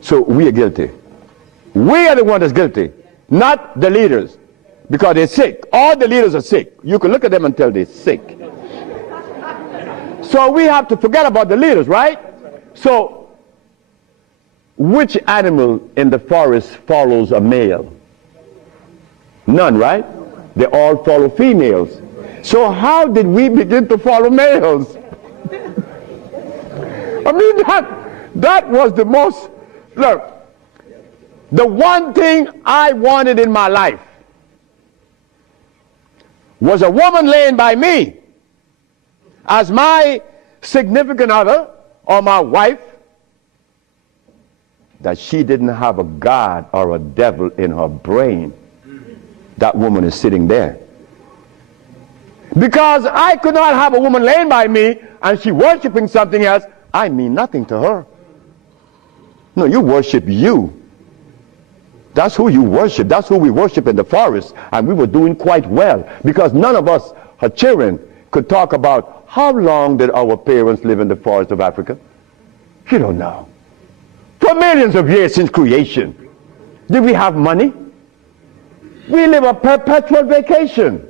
So we are guilty. We are the one that's guilty, not the leaders, because they're sick. All the leaders are sick. You can look at them and tell they're sick. So we have to forget about the leaders, right? So which animal in the forest follows a male? None, right? They all follow females. So how did we begin to follow males? I mean, that was the most, look, the one thing I wanted in my life was a woman laying by me as my significant other or my wife, that she didn't have a God or a devil in her brain. That woman is sitting there. Because I could not have a woman laying by me and she worshiping something else. I mean nothing to her. No, you worship you. That's who you worship. That's who we worship in the forest. And we were doing quite well because none of us, her children, could talk about how long did our parents live in the forest of Africa. You don't know. For millions of years since creation. Did we have money? We live a perpetual vacation.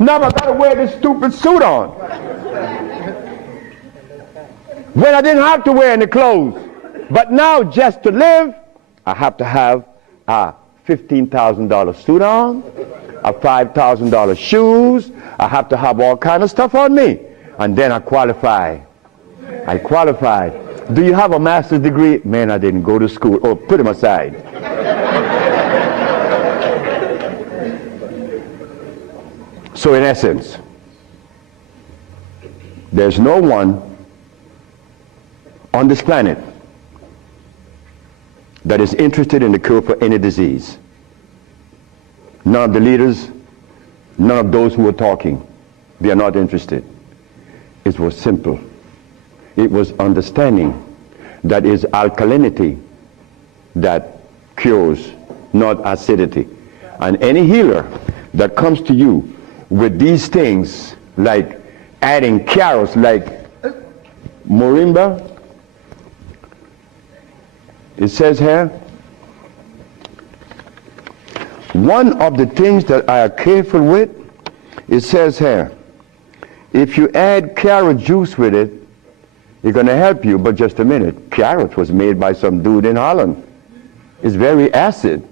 Never got to wear this stupid suit on. When I didn't have to wear any clothes. But now just to live, I have to have a $15,000 suit on, a $5,000 shoes. I have to have all kind of stuff on me. And then I qualify. I qualify. Do you have a master's degree? Man, I didn't go to school. Oh, put him aside. So in essence, there's no one on this planet that is interested in the cure for any disease. None of the leaders, none of those who are talking, they are not interested. It was simple. It was understanding that is alkalinity that cures, not acidity. And any healer that comes to you with these things, like adding carrots, like moringa, it says here, one of the things that I are careful with, it says here, if you add carrot juice with it, it's going to help you. But just a minute, carrot was made by some dude in Holland. It's very acid.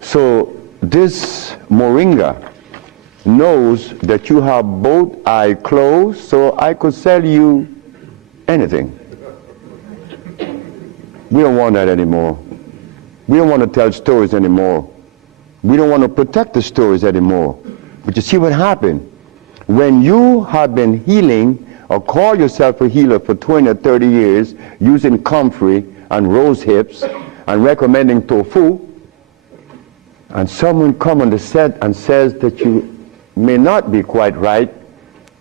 So this moringa knows that you have both eyes closed, so I could sell you anything. We don't want that anymore. We don't want to tell stories anymore. We don't want to protect the stories anymore. But you see what happened? When you have been healing or call yourself a healer for 20 or 30 years using comfrey and rose hips and recommending tofu, and someone comes on the set and says that you may not be quite right,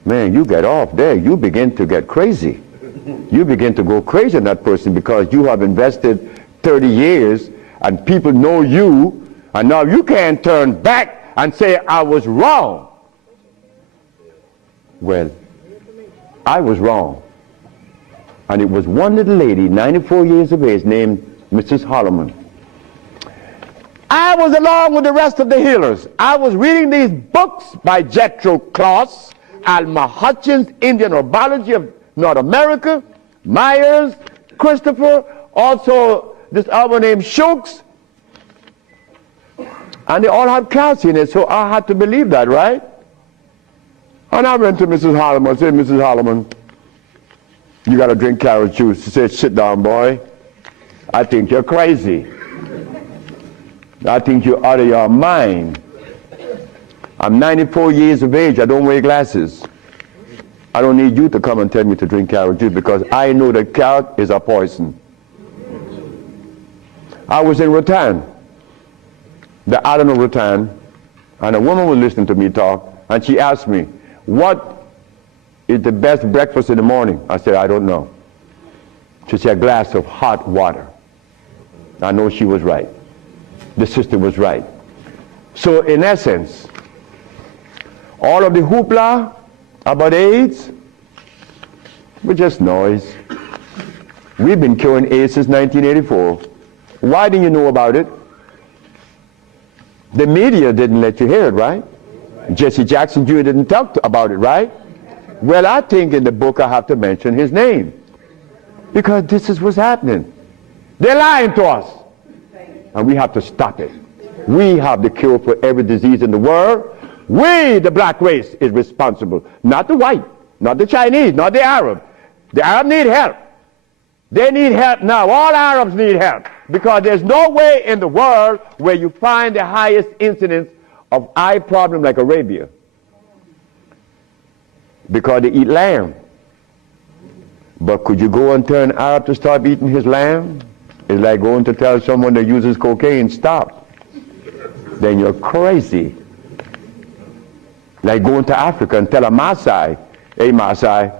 man, you get off there. You begin to get crazy. You begin to go crazy on that person because you have invested 30 years and people know you, and now you can't turn back and say, I was wrong. Well, I was wrong. And it was one little lady, 94 years of age, named Mrs. Holloman. I was along with the rest of the healers. I was reading these books by Jethro Kloss, Alma Hutchins, Indian Herbology of North America, Myers, Christopher, also this other named Shooks. And they all have calcium in it, so I had to believe that, right? And I went to Mrs. Holloman and said, Mrs. Holloman, you got to drink carrot juice. She said, sit down, boy. I think you're crazy. I think you're out of your mind. I'm 94 years of age. I don't wear glasses. I don't need you to come and tell me to drink carrot juice because I know that carrot is a poison. I was in Rattan, the island of Rattan, and a woman was listening to me talk, and she asked me, what is the best breakfast in the morning? I said, I don't know. She said, a glass of hot water. I know she was right. The sister was right. So in essence, all of the hoopla about AIDS was just noise. We've been curing AIDS since 1984. Why didn't you know about it? The media didn't let you hear it, right? Jesse Jackson Jr. didn't talk about it, right? Well, I think in the book I have to mention his name, because this is what's happening. They're lying to us, and we have to stop it. We have the cure for every disease in the world. We, the black race, is responsible. Not the white, not the Chinese, not the Arab. The Arab need help. They need help now. All Arabs need help, because there's no way in the world where you find the highest incidence of eye problem like Arabia, because they eat lamb. But could you go and tell an Arab to stop eating his lamb? It's like going to tell someone that uses cocaine, stop. Then you're crazy. Like going to Africa and tell a Maasai, hey Maasai,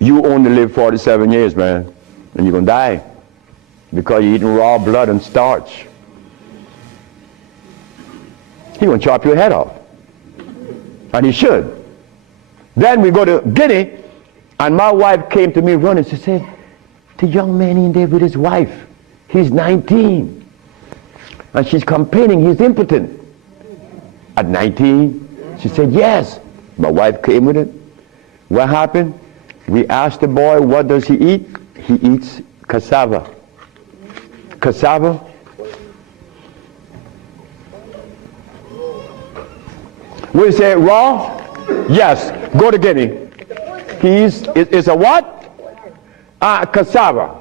you only live 47 years, man, and you're going to die because you're eating raw blood and starch. He's going to chop your head off. And he should. Then we go to Guinea, and my wife came to me running. She said, the young man in there with his wife, he's 19. And she's complaining he's impotent. At 19, she said, yes. My wife came with it. What happened? We asked the boy, what does he eat? He eats cassava. Cassava. Will you say raw? Yes. Go to Guinea. It's a what? Cassava.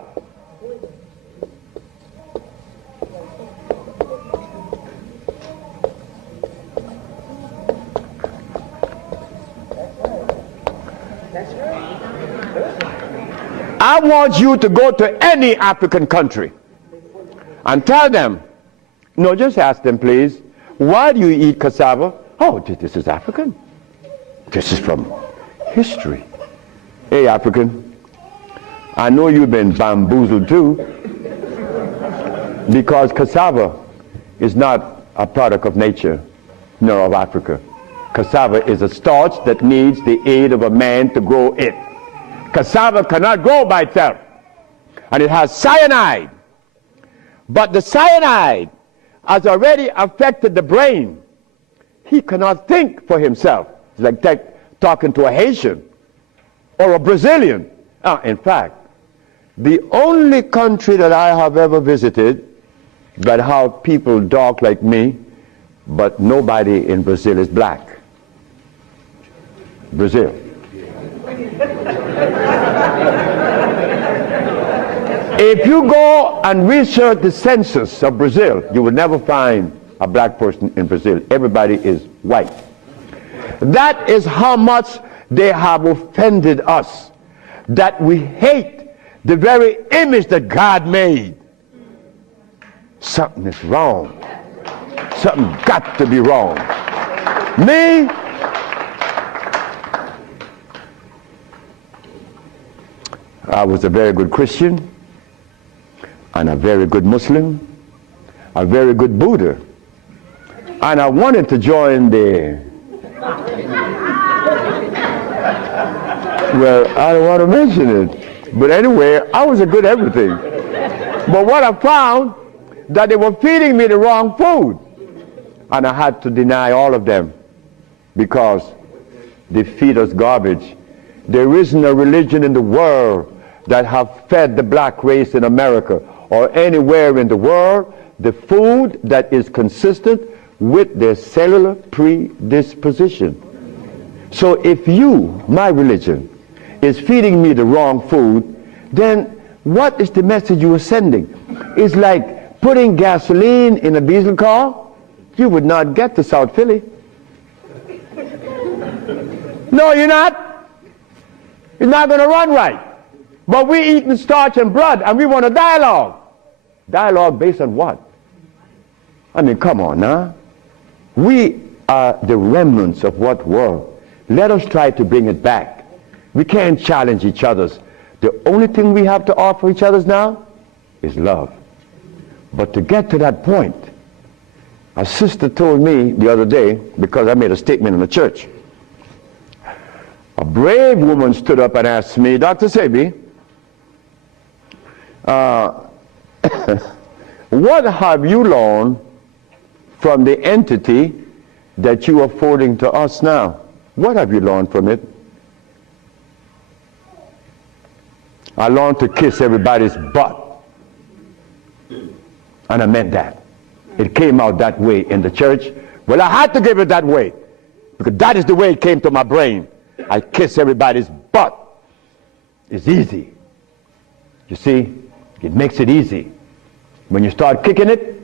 I want you to go to any African country and tell them, no, just ask them please, why do you eat cassava? Oh, this is African. This is from history. Hey, African, I know you've been bamboozled too, because cassava is not a product of nature, nor of Africa. Cassava is a starch that needs the aid of a man to grow it. Cassava cannot grow by itself, and it has cyanide. But the cyanide has already affected the brain. He cannot think for himself. It's like talking to a Haitian or a Brazilian. In fact, the only country that I have ever visited that have people dark like me, but nobody in Brazil is black. Brazil. If you go and research the census of Brazil, you will never find a black person in Brazil. Everybody is white. That is how much they have offended us, that we hate the very image that God made. Something is wrong. Something got to be wrong. Me, I was a very good Christian, and a very good Muslim, a very good Buddha. And I wanted to join the, well, I don't want to mention it, but anyway, I was a good everything. But what I found, that they were feeding me the wrong food, and I had to deny all of them because they feed us garbage. There isn't a religion in the world that have fed the black race in America or anywhere in the world the food that is consistent with their cellular predisposition. So if you, my religion, is feeding me the wrong food, then what is the message you are sending? It's like putting gasoline in a diesel car. You would not get to South Philly. No, you're not. It's not going to run right. But we eating starch and blood, and we want a dialogue. Dialogue based on what? I mean, come on now. We are the remnants of what world? Let us try to bring it back. We can't challenge each other's. The only thing we have to offer each other's now is love. But to get to that point, a sister told me the other day, because I made a statement in the church, a brave woman stood up and asked me, Dr. Sebi, What have you learned from the entity that you are forwarding to us now? What have you learned from it? I learned to kiss everybody's butt. And I meant that. It came out that way in the church. Well, I had to give it that way, because that is the way it came to my brain. I kiss everybody's butt. It's easy. You see, it makes it easy. When you start kicking it,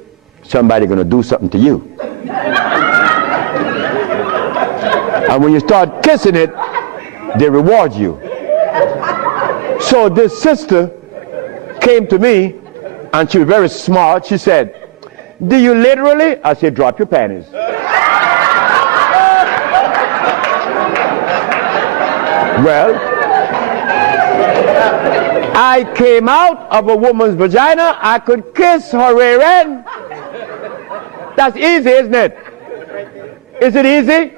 somebody's going to do something to you. And when you start kissing it, they reward you. So this sister came to me, and she was very smart. She said, "Do you literally?" I said, "Drop your panties." Well, I came out of a woman's vagina. I could kiss her rear end. That's easy, isn't it? Is it easy?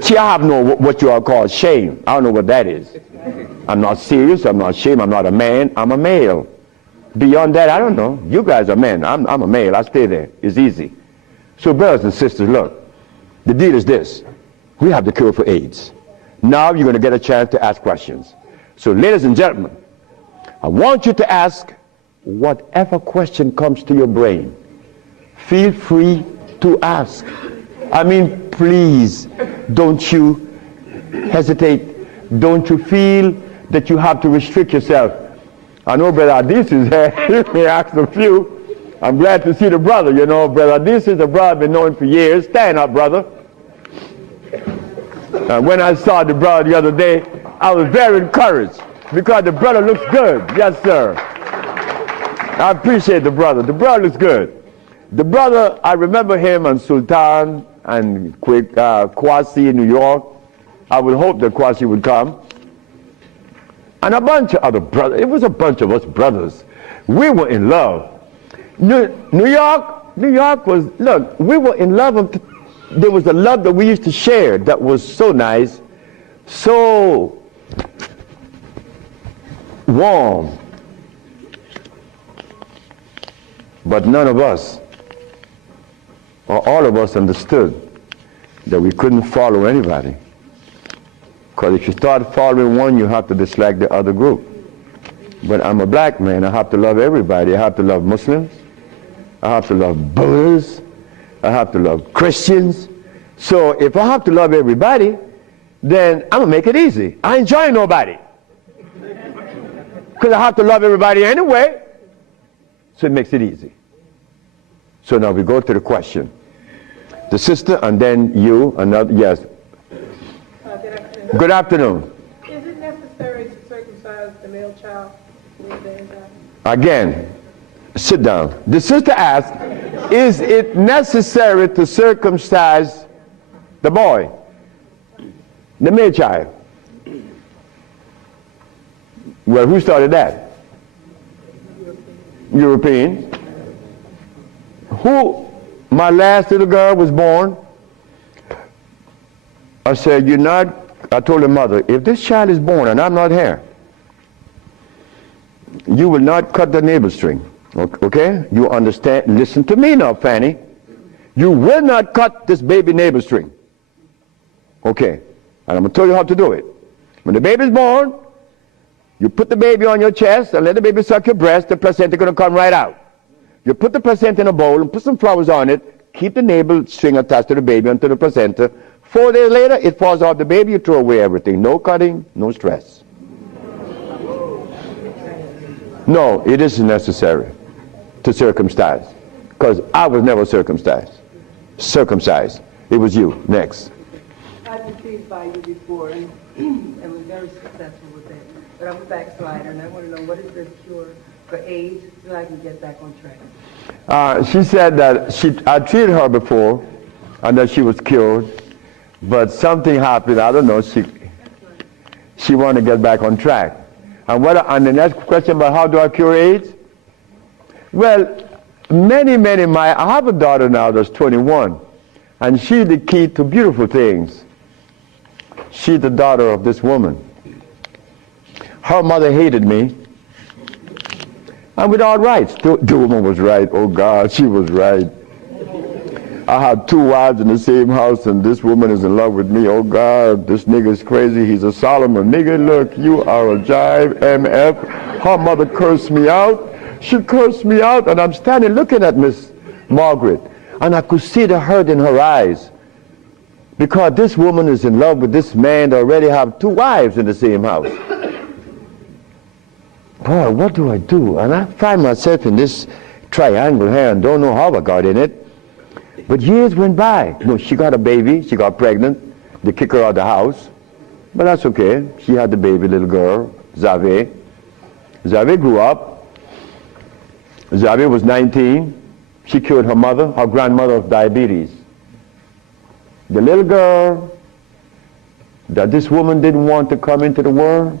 See, I have no what you all call shame. I don't know what that is. I'm not serious. I'm not ashamed. I'm not a man. I'm a male. Beyond that, I don't know. You guys are men. I'm a male. I stay there. It's easy. So brothers and sisters, look. The deal is this. We have the cure for AIDS. Now you're going to get a chance to ask questions. So ladies and gentlemen, I want you to ask whatever question comes to your brain. Feel free to ask. I mean, please, don't you hesitate. Don't you feel that you have to restrict yourself. I know Brother Adis is here. He may ask a few. I'm glad to see the brother. You know, Brother Adis is a brother I've been knowing for years. Stand up, brother. And when I saw the brother the other day, I was very encouraged because the brother looks good. Yes, sir. I appreciate the brother. The brother looks good. The brother, I remember him and Sultan and Kwasi in New York. I would hope that Kwasi would come. And a bunch of other brothers. It was a bunch of us brothers. We were in love. New York was, look, we were in love. There was a love that we used to share that was so nice, so warm. But none of us, or all of us, understood that we couldn't follow anybody. Because if you start following one, you have to dislike the other group. But I'm a black man. I have to love everybody. I have to love Muslims. I have to love Buddhists. I have to love Christians. So if I have to love everybody, then I'm going to make it easy. I ain't join nobody. Because I have to love everybody anyway. So it makes it easy. So now we go to the question. The sister and then you, another, yes. Good afternoon. Is it necessary to circumcise the male child? Again, sit down. The sister asked, is it necessary to circumcise the boy, the male child? Well, who started that? Europeans. Who, my last little girl was born. I said, I told her mother, if this child is born and I'm not here, you will not cut the navel string. Okay? You understand? Listen to me now, Fanny. You will not cut this baby navel string. Okay? And I'm going to tell you how to do it. When the baby is born, you put the baby on your chest and let the baby suck your breast. The placenta is going to come right out. You put the placenta in a bowl and put some flowers on it. Keep the navel string attached to the baby until the placenta. 4 days later, it falls off the baby. You throw away everything. No cutting, no stress. No, it isn't necessary to circumcise, because I was never circumcised. It was you. Next. I've been treated by you before and was very successful with it. But I'm a backslider, and I want to know, what is the cure for AIDS so I can get back on track? She said that I treated her before and that she was cured, but something happened. I don't know. She wanted to get back on track. And the next question about how do I cure AIDS? Well, I have a daughter now that's 21, and she's the key to beautiful things. She's the daughter of this woman. Her mother hated me. And with all rights, the woman was right. Oh God, she was right. I had 2 wives in the same house, and this woman is in love with me. Oh God, this nigga is crazy. He's a Solomon. Nigga, look, you are a jive, MF. Her mother cursed me out. She cursed me out, and I'm standing looking at Miss Margaret, and I could see the hurt in her eyes. Because this woman is in love with this man that already have 2 wives in the same house. Boy, what do I do? And I find myself in this triangle here and don't know how I got in it. But years went by. No, she got a baby. She got pregnant. They kicked her out of the house. But that's okay. She had the baby, little girl, Zave. Zave grew up. Zave was 19. She cured her mother, her grandmother, of diabetes. The little girl that this woman didn't want to come into the world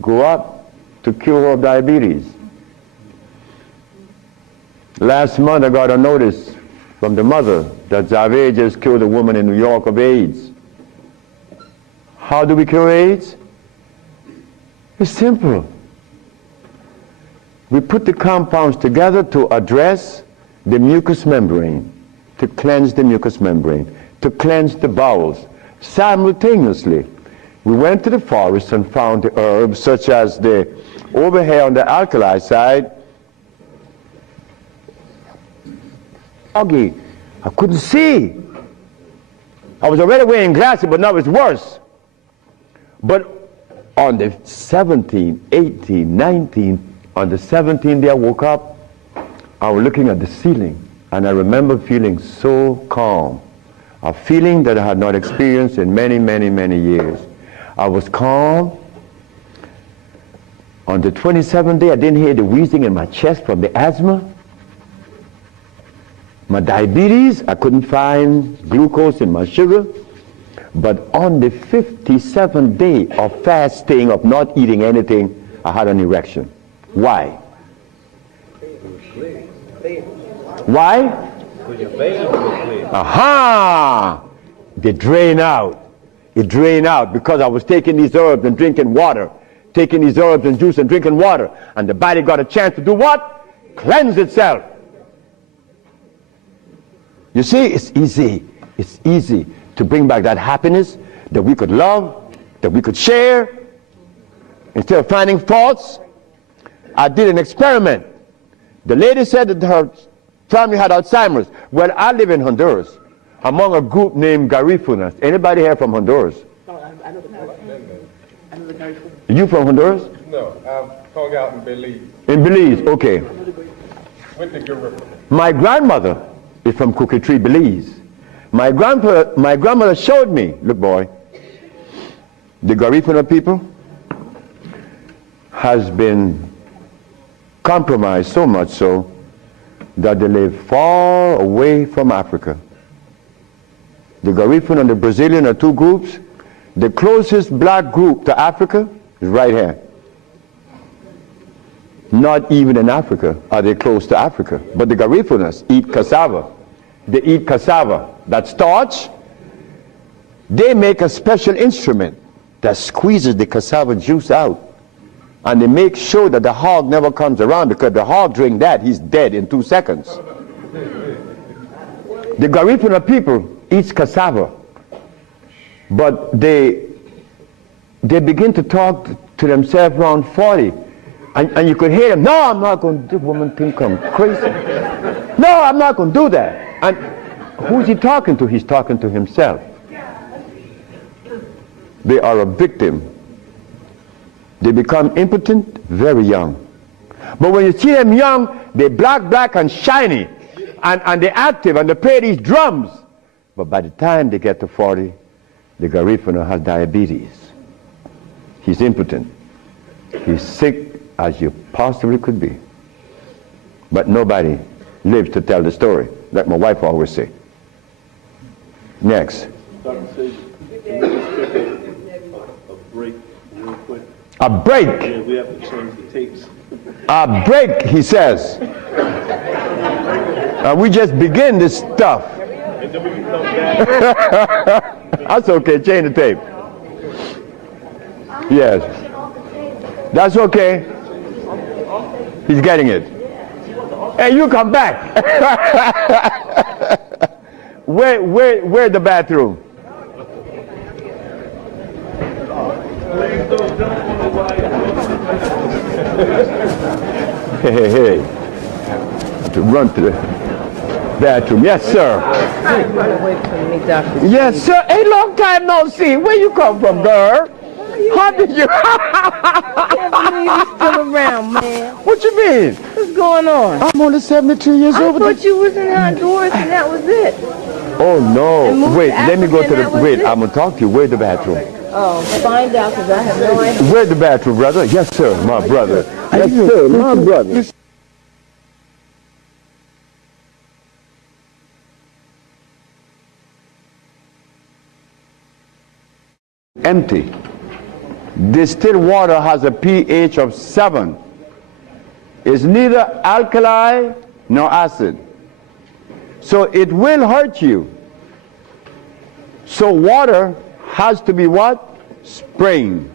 grew up to cure her of diabetes. Last month I got a notice from the mother that Zave just killed a woman in New York of AIDS. How do we cure AIDS? It's simple. We put the compounds together to address the mucous membrane, to cleanse the mucous membrane, to cleanse the bowels. Simultaneously, we went to the forest and found the herbs such as over here on the alkali side, foggy. I couldn't see. I was already wearing glasses, but now it's worse. But on the 17th, 18th, 19th, on the 17th day I woke up, I was looking at the ceiling, and I remember feeling so calm. A feeling that I had not experienced in many, many, many years. I was calm. On the 27th day, I didn't hear the wheezing in my chest from the asthma. My diabetes, I couldn't find glucose in my sugar. But on the 57th day of fasting, of not eating anything, I had an erection. Why? Why? Aha! They drain out. It drained out because I was taking these herbs and drinking water. Taking these herbs and juice and drinking water. And the body got a chance to do what? Cleanse itself. You see, it's easy. It's easy to bring back that happiness that we could love, that we could share. Instead of finding faults, I did an experiment. The lady said that her family had Alzheimer's. Well, I live in Honduras, among a group named Garifunas. Anybody here from Honduras? Oh, I know the Garifunas. I know the Garifunas. You from Honduras? No, I'm hung out in Belize. In Belize, okay. With the Garifunas. My grandmother is from Cookie Tree, Belize. My grandmother showed me, look boy, the Garifuna people has been compromised so much so that they live far away from Africa. The Garifuna and the Brazilian are 2 groups. The closest black group to Africa is right here. Not even in Africa are they close to Africa. But the Garifunas eat cassava. They eat cassava. That's starch. They make a special instrument that squeezes the cassava juice out. And they make sure that the hog never comes around, because the hog drink that, he's dead in 2 seconds. The Garifuna people eat cassava. But they begin to talk to themselves around 40. And you could hear them, no, I'm not going to do, woman think I'm crazy. No, I'm not going to do that. And who's he talking to? He's talking to himself. They are a victim. They become impotent very young. But when you see them young, they're black and shiny. And they're active and they play these drums. But by the time they get to 40, the Garifuna has diabetes. He's impotent. He's sick as you possibly could be. But nobody lives to tell the story, like my wife always say. Next. Dr. Sager, can we just take a break real quick? A break. Yeah, we have to change the tapes. A break, he says. We just begin this stuff. And then we can come back. That's okay, change the tape. Yes. That's okay. He's getting it. Hey, you come back. Where the bathroom? Hey. To run to the bathroom. Yes, sir. Run away from me, Doctor. Yes, sir. Hey, long time no see. Where you come from, girl? How did you? You're still around, man. What you mean? What's going on? I'm only 72 years I old. thought you was in Honduras and that was it. Oh, And no. moved Wait, to let me go Africa to and the... that was Wait, it? I'm going to talk to you. Where's the bathroom? Oh, find out because I have no idea. Where's the bathroom, brother? Yes, sir, my brother. Yes, sir, my brother. Empty. Distilled water has a pH of 7. It's neither alkali nor acid. So it will hurt you. So water has to be what? Spring.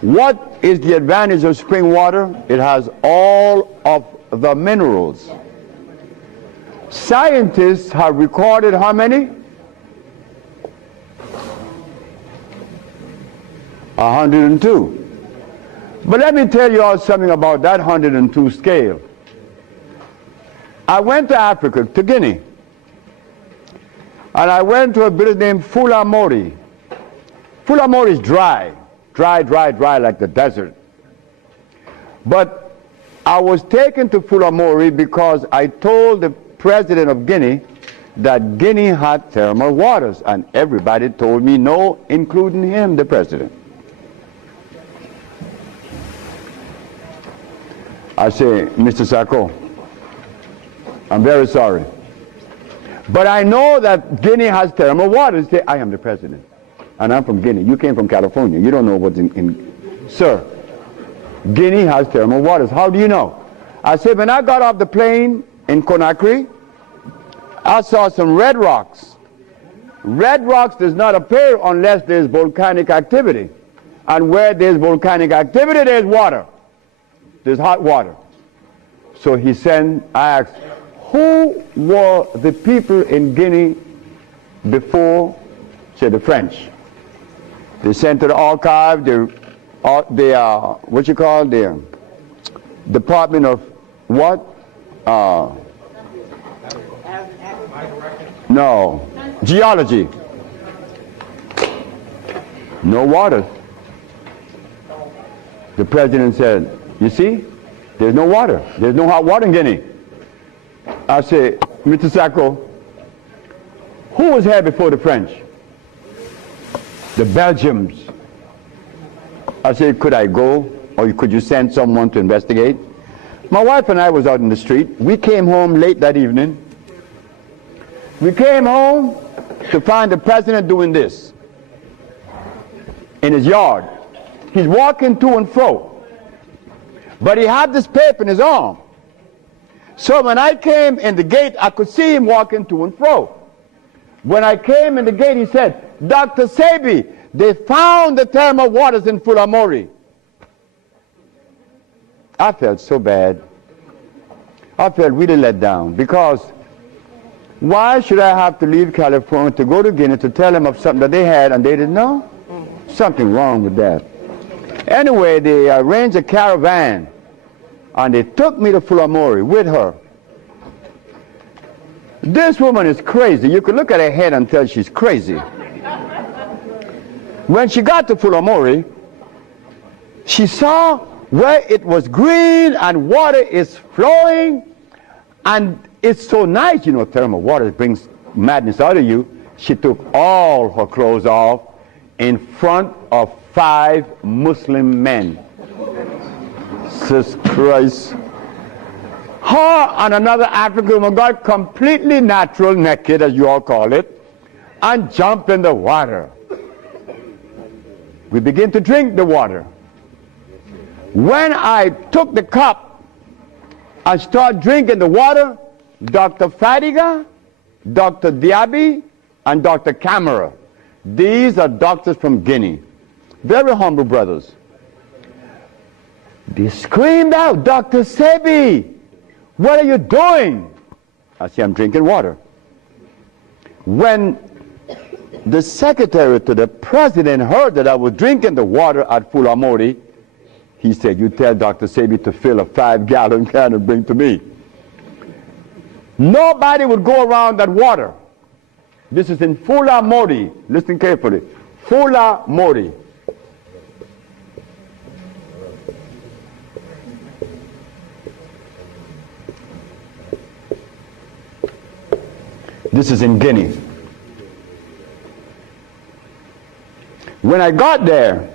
What is the advantage of spring water? It has all of the minerals. Scientists have recorded how many? 102. But let me tell you all something about that 102 scale. I went to Africa, to Guinea, and I went to a village named Fulamori. Fulamori is dry like the desert. But I was taken to Fulamori because I told the president of Guinea that Guinea had thermal waters, and everybody told me no, including him, the president. I say, Mr. Sacco, I'm very sorry, but I know that Guinea has thermal waters. Say, I am the president, and I'm from Guinea. You came from California. You don't know what's in... Sir, Guinea has thermal waters. How do you know? I said, when I got off the plane in Conakry, I saw some red rocks. Red rocks does not appear unless there's volcanic activity. And where there's volcanic activity, there's water. There's hot water. So he sent, I asked, who were the people in Guinea before, say, the French? They sent to the archive, what you call the Department of what? No, geology. No water. The president said, you see, there's no water. There's no hot water in Guinea. I say, Mr. Sacco, who was here before the French? The Belgians. I said, could I go, or could you send someone to investigate? My wife and I was out in the street. We came home late that evening. We came home to find the president doing this in his yard. He's walking to and fro. But he had this paper in his arm. So when I came in the gate, I could see him walking to and fro. When I came in the gate, he said, Dr. SEBI, they found the thermal waters in Fulamori. I felt so bad. I felt really let down, because why should I have to leave California to go to Guinea to tell them of something that they had and they didn't know? Something wrong with that. Anyway, they arranged a caravan and they took me to Fulamori with her. This woman is crazy. You could look at her head and tell she's crazy. When she got to Fulamori, she saw where it was green and water is flowing, and it's so nice, you know, thermal water brings madness out of you. She took all her clothes off in front of 5 Muslim men. Jesus Christ. Her and another African woman got completely natural naked, as you all call it, and jumped in the water. We began to drink the water. When I took the cup and started drinking the water, Dr. Fadiga, Dr. Diaby, and Dr. Camara, these are doctors from Guinea. very humble brothers. They screamed out, Dr. SEBI, what are you doing? I said, I'm drinking water. When the secretary to the president heard that I was drinking the water at Fulamori, he said, you tell Dr. SEBI to fill a 5-gallon can and bring to me. Nobody would go around that water. This is in Fulamori. Listen carefully. Fulamori. This is in Guinea. When I got there,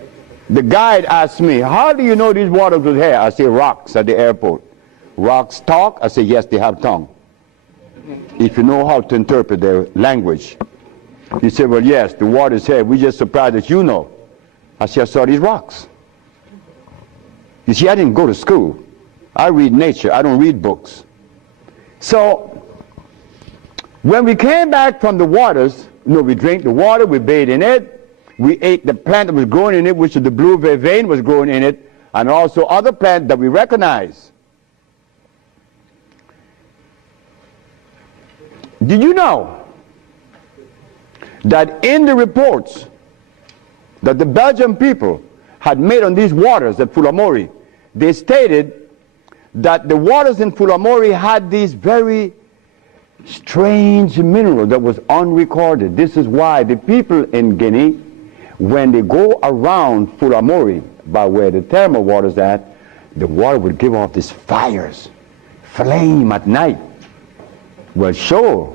the guide asked me, how do you know these waters was here? I say, rocks at the airport. Rocks talk? I say, yes, they have tongue. If you know how to interpret their language. He said, well, yes, the water's here. We're just surprised that you know. I said, I saw these rocks. You see, I didn't go to school. I read nature. I don't read books. So, when we came back from the waters, we drank the water, we bathed in it, we ate the plant that was growing in it, which is the blue vervain was growing in it, and also other plants that we recognize. Did you know that in the reports that the Belgian people had made on these waters at Fulamori, they stated that the waters in Fulamori had these very strange mineral that was unrecorded. This is why the people in Guinea, when they go around Fulamori, by where the thermal water's at, the water would give off these fires, flame at night. Well, sure,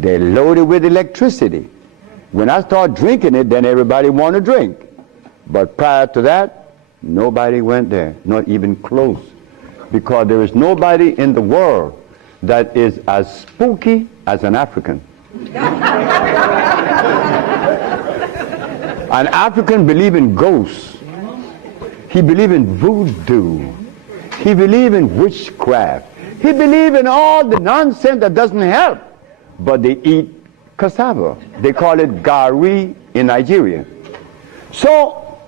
they're loaded with electricity. When I start drinking it, then everybody want to drink. But prior to that, nobody went there, not even close. Because there is nobody in the world that is as spooky as an African. An African believes in ghosts. He believes in voodoo. He believes in witchcraft. He believes in all the nonsense that doesn't help. But they eat cassava. They call it gari in Nigeria. So,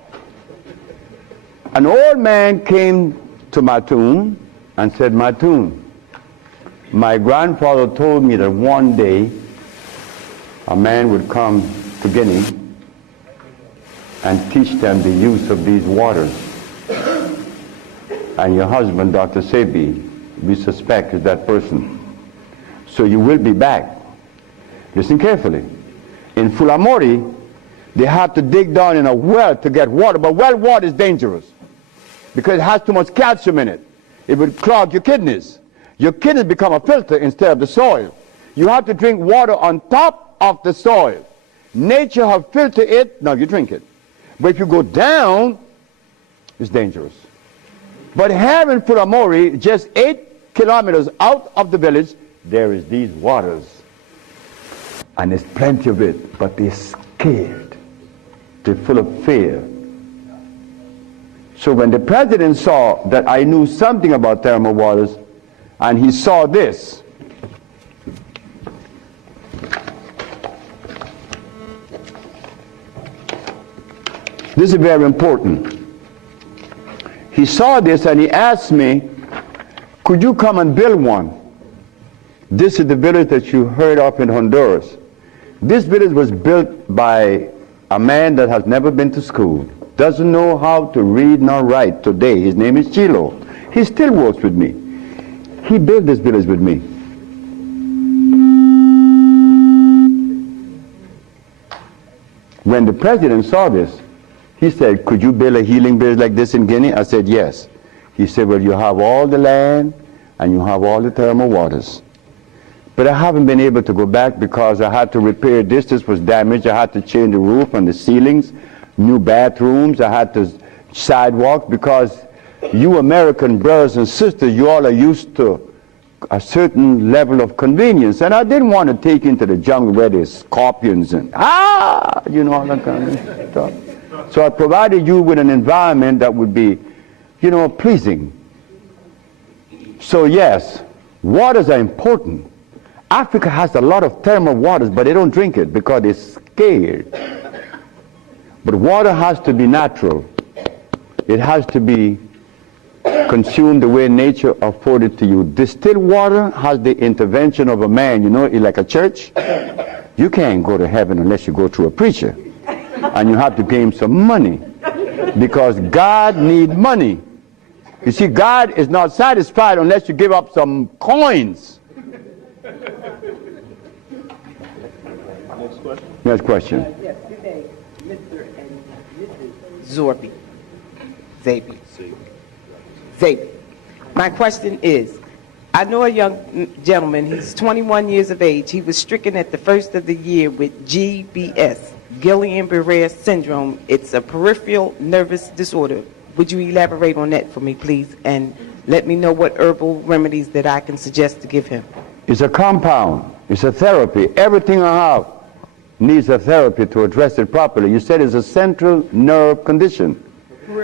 an old man came to Matun and said, Matun, my grandfather told me that one day a man would come to Guinea and teach them the use of these waters. And your husband, Dr. SEBI, we suspect is that person. So you will be back. Listen carefully. In Fulamori, they have to dig down in a well to get water, but well water is dangerous because it has too much calcium in it. It would clog your kidneys. Your kidneys become a filter instead of the soil. You have to drink water on top of the soil. Nature has filtered it, now you drink it. But if you go down, it's dangerous. But here in Fulamori, just 8 kilometers out of the village, there is these waters. And there's plenty of it, but they're scared. They're full of fear. So when the president saw that I knew something about thermal waters, and he saw this, this is very important. He saw this and he asked me, could you come and build one? This is the village that you heard of in Honduras. This village was built by a man that has never been to school, doesn't know how to read nor write today. His name is Chilo. He still works with me. He built this village with me. When the president saw this, he said, could you build a healing village like this in Guinea? I said, yes. He said, well, you have all the land and you have all the thermal waters. But I haven't been able to go back because I had to repair this. This was damaged. I had to change the roof and the ceilings, new bathrooms. I had to sidewalks because you American brothers and sisters, you all are used to a certain level of convenience. And I didn't want to take into the jungle where there's scorpions and, you know, all that kind of stuff. So I provided you with an environment that would be, you know, pleasing. So yes, waters are important. Africa has a lot of thermal waters, but they don't drink it because they're scared. But water has to be natural. It has to be consumed the way nature afforded to you. Distilled water has the intervention of a man, you know, like a church. You can't go to heaven unless you go through a preacher. And you have to pay him some money. Because God needs money. You see, God is not satisfied unless you give up some coins. Next question. Next question. Yes, good day, Mr. and Mrs. Zorby. Zabi. My question is, I know a young gentleman, he's 21 years of age. He was stricken at the first of the year with GBS, Guillain-Barré syndrome. It's a peripheral nervous disorder. Would you elaborate on that for me, please, and let me know what herbal remedies that I can suggest to give him? It's a compound. It's a therapy. Everything I have needs a therapy to address it properly. You said it's a central nerve condition.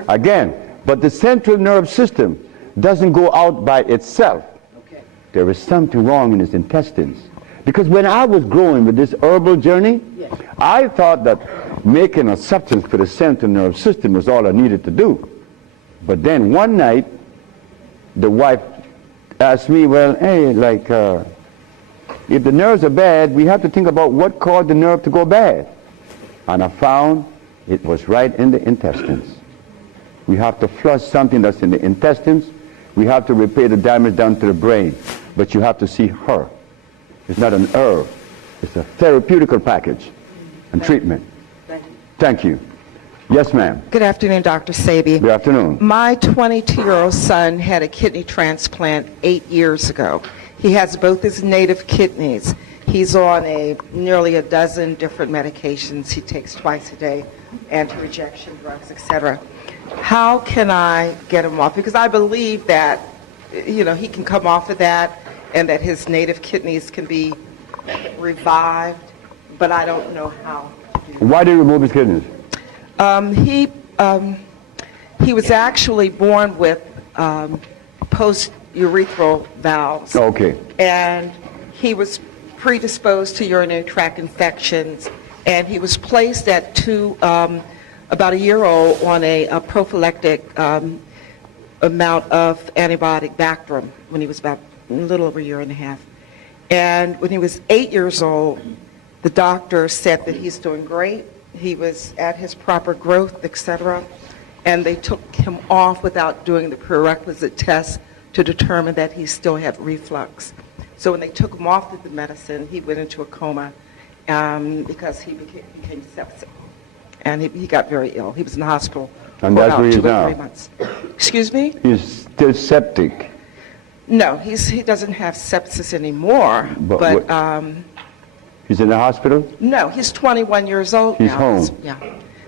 Again, but the central nerve system doesn't go out by itself. Okay. There is something wrong in his intestines. Because when I was growing with this herbal journey, Yes. I thought that making a substance for the central nerve system was all I needed to do. But then one night, the wife asked me, well, hey, like, if the nerves are bad, we have to think about what caused the nerve to go bad. And I found it was right in the intestines. We have to flush something that's in the intestines. We have to repair the damage down to the brain. But you have to see her. It's not an herb. It's a therapeutical package and treatment. Thank you. Thank you. Yes, ma'am. Good afternoon, Dr. Sebi. Good afternoon. My 22-year-old son had a kidney transplant 8 years ago. He has both his native kidneys. He's on nearly a dozen different medications he takes twice a day, anti-rejection drugs, etc. How can I get him off? Because I believe that, you know, he can come off of that and that his native kidneys can be revived, but I don't know how to do Why did you remove his kidneys? He was actually born with post-urethral valves. Okay. And he was predisposed to urinary tract infections, and he was placed at about a year old on a prophylactic amount of antibiotic Bactrim when he was about a little over a year and a half. And when he was 8 years old, the doctor said that he's doing great. He was at his proper growth, etc. And they took him off without doing the prerequisite tests to determine that he still had reflux. So when they took him off of the medicine, he went into a coma because he became septic. And he got very ill. He was in the hospital And for that's about where he is 2 or now? 3 months. Excuse me? He's still septic. No, he doesn't have sepsis anymore. But he's in the hospital? No, he's 21 years old He's now. home. Yeah.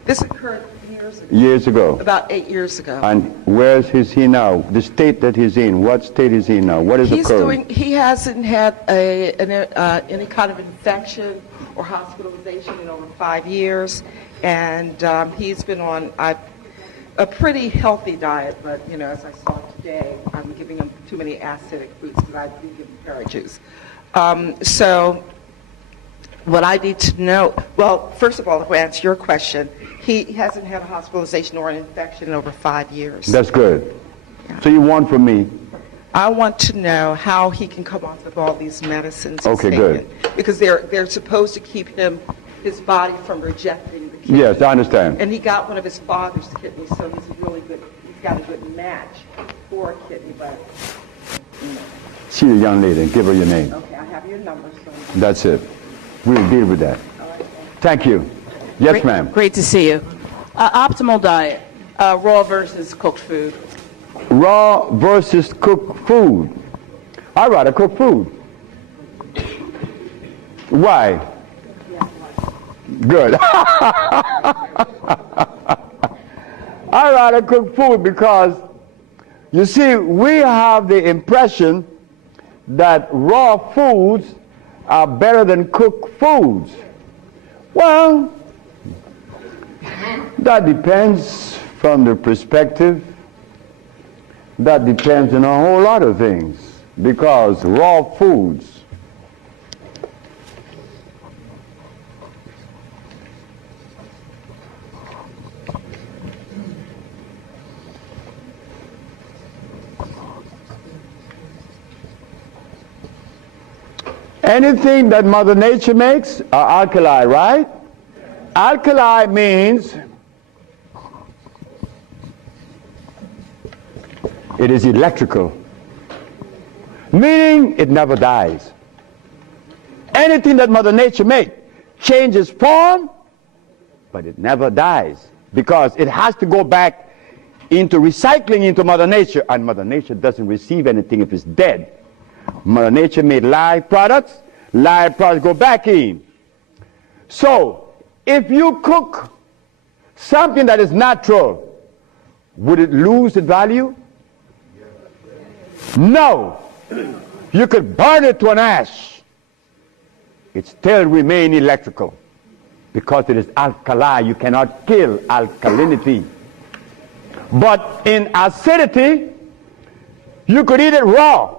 This occurred years ago. Years ago. About 8 years ago. And where is he now? The state that he's in. What state is he in now? What is occurring? He hasn't had any kind of infection or hospitalization in over 5 years, and he's been on a pretty healthy diet, but, you know, as I saw today, I'm giving him too many acidic fruits because I do give him carrot juice. So what I need to know, well, first of all, to answer your question, he hasn't had a hospitalization or an infection in over 5 years. That's good. So you want from me? I want to know how he can come off of all these medicines. he's Okay, taken. good. Because they're supposed to keep his body from rejecting the kidney. Yes, I understand. And he got one of his father's kidneys, so he's got a good match for a kidney, but, you know. See the young lady and give her your name. Okay, I have your number, so. That's it. We'll deal with that. Thank you. Yes, ma'am. Great to see you. Optimal diet, raw versus cooked food. Raw versus cooked food. I'd rather cook food. Why? Good. I'd rather cook food because, you see, we have the impression that raw foods are better than cooked foods. Well, that depends from the perspective. That depends on a whole lot of things, because raw foods Anything that Mother Nature makes are alkali, right? Alkali means it is electrical, meaning it never dies. Anything that Mother Nature makes changes form, but it never dies, because it has to go back into recycling into Mother Nature, and Mother Nature doesn't receive anything if it's dead. Mother Nature made live products go back in. So, if you cook something that is natural, would it lose its value? No. You could burn it to an ash. It still remains electrical, because it is alkali. You cannot kill alkalinity. But in acidity, you could eat it raw.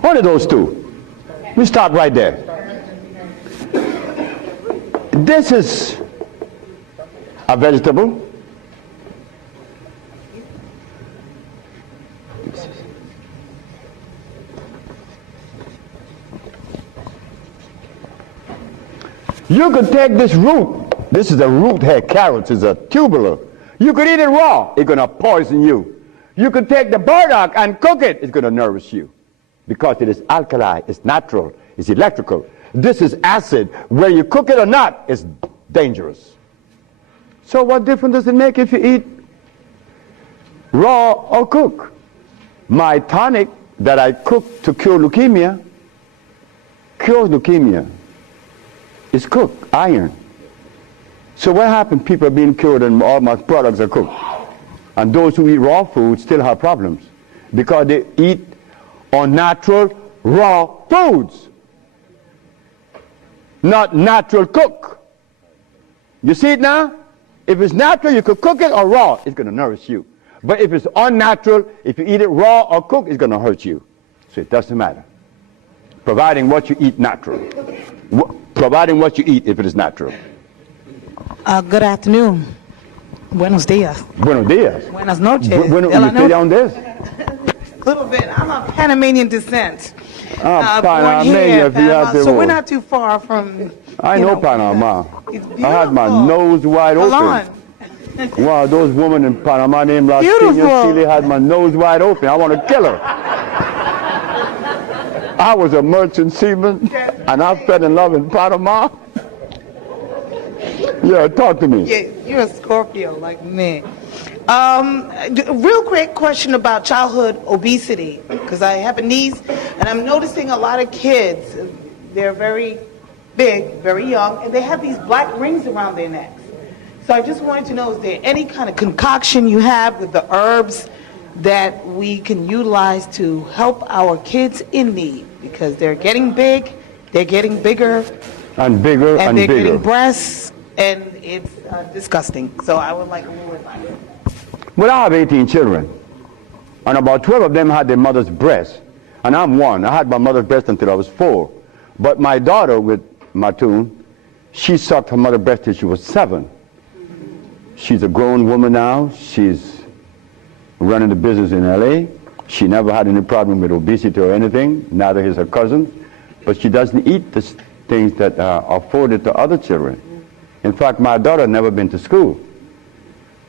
What are those two? We stop right there. This is a vegetable. You could take this root. This is a root here. Carrots is a tubular. You could eat it raw. It's going to poison you. You could take the burdock and cook it. It's going to nourish you, because it is alkali. It's natural. It's electrical. This is acid. Whether you cook it or not, it's dangerous. So what difference does it make if you eat raw or cook? My tonic that I cook to cure leukemia cures leukemia. It's cooked, iron. So what happened? People are being cured and all my products are cooked. And those who eat raw food still have problems, because they eat unnatural raw foods, not natural cook. You see it now? If it's natural, you could cook it, or raw, it's going to nourish you. But if it's unnatural, if you eat it raw or cooked, it's going to hurt you. So it doesn't matter, providing what you eat natural. Providing what you eat, if it is natural. Good afternoon. Buenos dias. Buenos dias. Buenas noches. Bueno, you stay down there? A little bit. I'm of Panamanian descent. Panama, born here in if you have Panama. to So go. we're not too far from. I know Panama. It's I had my beautiful. nose wide open. Alon. Wow, those women in Panama named Las Beautiful. Piñas, Chile had my nose wide open. I want to kill her. I was a merchant seaman, and I fell in love in Panama. Yeah, talk to me. Yeah, you're a Scorpio like me. Real quick question about childhood obesity, because I have a niece, and I'm noticing a lot of kids, they're very big, very young, and they have these black rings around their necks. So I just wanted to know, is there any kind of concoction you have with the herbs that we can utilize to help our kids in need? Because they're getting big, they're getting bigger, And bigger and and they're bigger. getting breasts, and it's disgusting. So I would like a little advice. Well, I have 18 children, and about 12 of them had their mother's breast, and I'm one. I had my mother's breast until I was 4. But my daughter, with Matun, she sucked her mother's breast till she was 7. She's a grown woman now. She's running the business in LA. She never had any problem with obesity or anything, neither has her cousins, but she doesn't eat the things that are afforded to other children. In fact, my daughter had never been to school.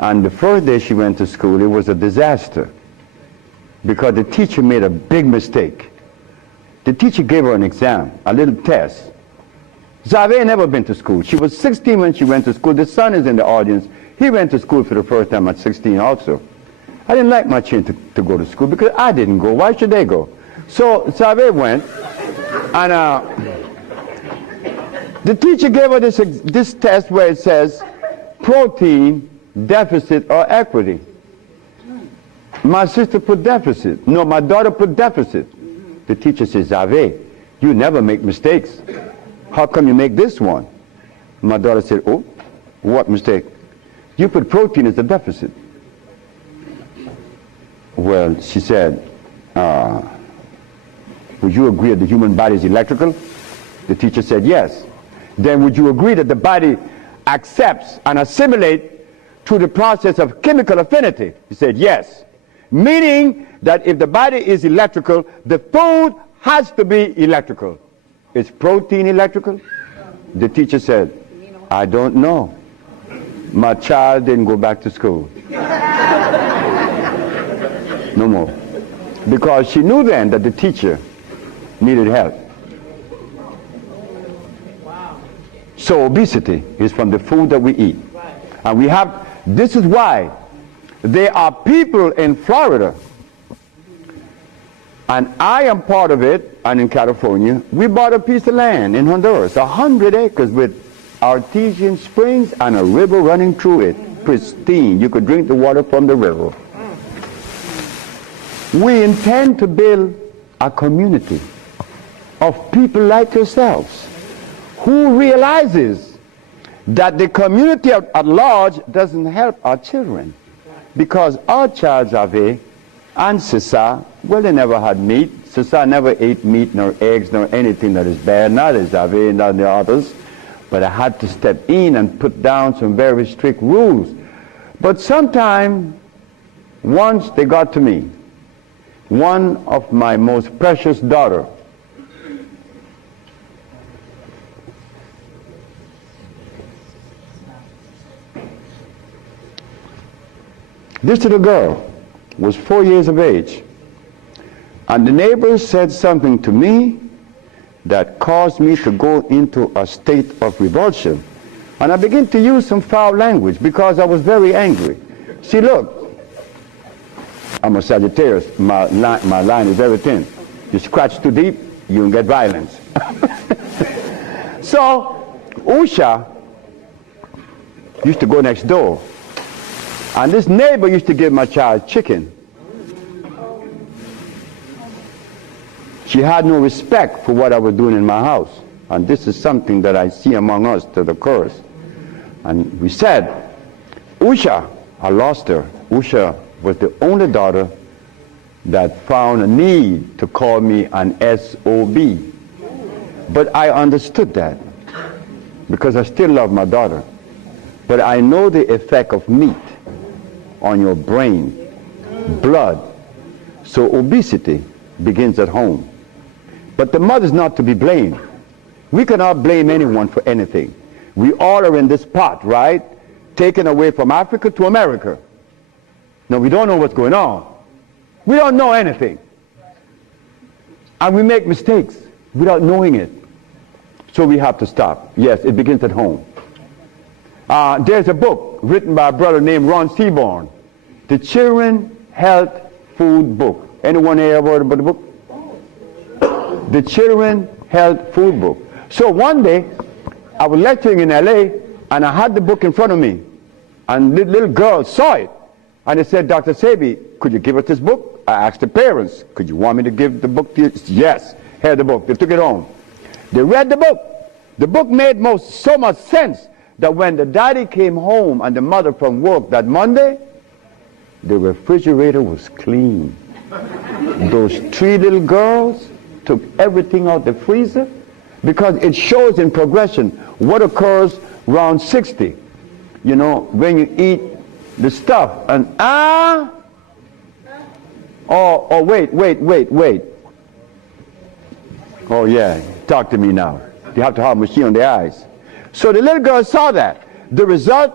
And the first day she went to school, it was a disaster, because the teacher made a big mistake. The teacher gave her an exam, a little test. Zave never been to school. She was 16 when she went to school. The son is in the audience. He went to school for the first time at 16 also. I didn't like my children to go to school, because I didn't go. Why should they go? So Zave went, and the teacher gave her this test where it says protein, deficit, or equity. My sister put deficit. No, my daughter put deficit. The teacher says, Zave, you never make mistakes. How come you make this one? My daughter said, oh, what mistake? You put protein as a deficit. Well, she said, would you agree that the human body is electrical? The teacher said, yes. Then would you agree that the body accepts and assimilates through the process of chemical affinity? He said yes. Meaning that if the body is electrical, the food has to be electrical. Is protein electrical? The teacher said, I don't know. My child didn't go back to school. No more. Because she knew then that the teacher needed help. So obesity is from the food that we eat. And we have, this is why there are people in Florida, and I am part of it, and in California, we bought a piece of land in Honduras, 100 acres with artesian springs and a river running through it, pristine. You could drink the water from the river. We intend to build a community of people like yourselves who realizes that the community at large doesn't help our children, because our child Zave and Sissa, well, they never had meat. Sissa never ate meat nor eggs nor anything that is bad, neither Zave nor the others. But I had to step in and put down some very strict rules. But sometime, once they got to me, one of my most precious daughter, this little girl was 4 years of age, and the neighbors said something to me that caused me to go into a state of revulsion. And I began to use some foul language because I was very angry. See, look, I'm a Sagittarius. My line is very thin. You scratch too deep, you can get violence. So, Usha used to go next door. And this neighbor used to give my child chicken. She had no respect for what I was doing in my house. And this is something that I see among us to the chorus. And we said, Usha, I lost her. Usha was the only daughter that found a need to call me an SOB. But I understood that because I still love my daughter. But I know the effect of meat on your brain, blood. So obesity begins at home. But the mother's not to be blamed. We cannot blame anyone for anything. We all are in this pot, right? Taken away from Africa to America. Now we don't know what's going on. We don't know anything. And we make mistakes without knowing it. So we have to stop. Yes, it begins at home. There's a book written by a brother named Ron Seaborn, the Children Health Food Book. Anyone here ever heard about the book? The Children Health Food Book. So one day, I was lecturing in LA, and I had the book in front of me, and the little girl saw it, and they said, Dr. SEBI, could you give us this book? I asked the parents, could you want me to give the book to you? Yes, here the book. They took it home. They read the book. The book made so much sense that when the daddy came home and the mother from work that Monday, the refrigerator was clean. Those 3 little girls took everything out the freezer, because it shows in progression what occurs around 60. You know, when you eat the stuff and wait. Oh yeah, talk to me now. You have to have a machine on the eyes. So the little girl saw that. The result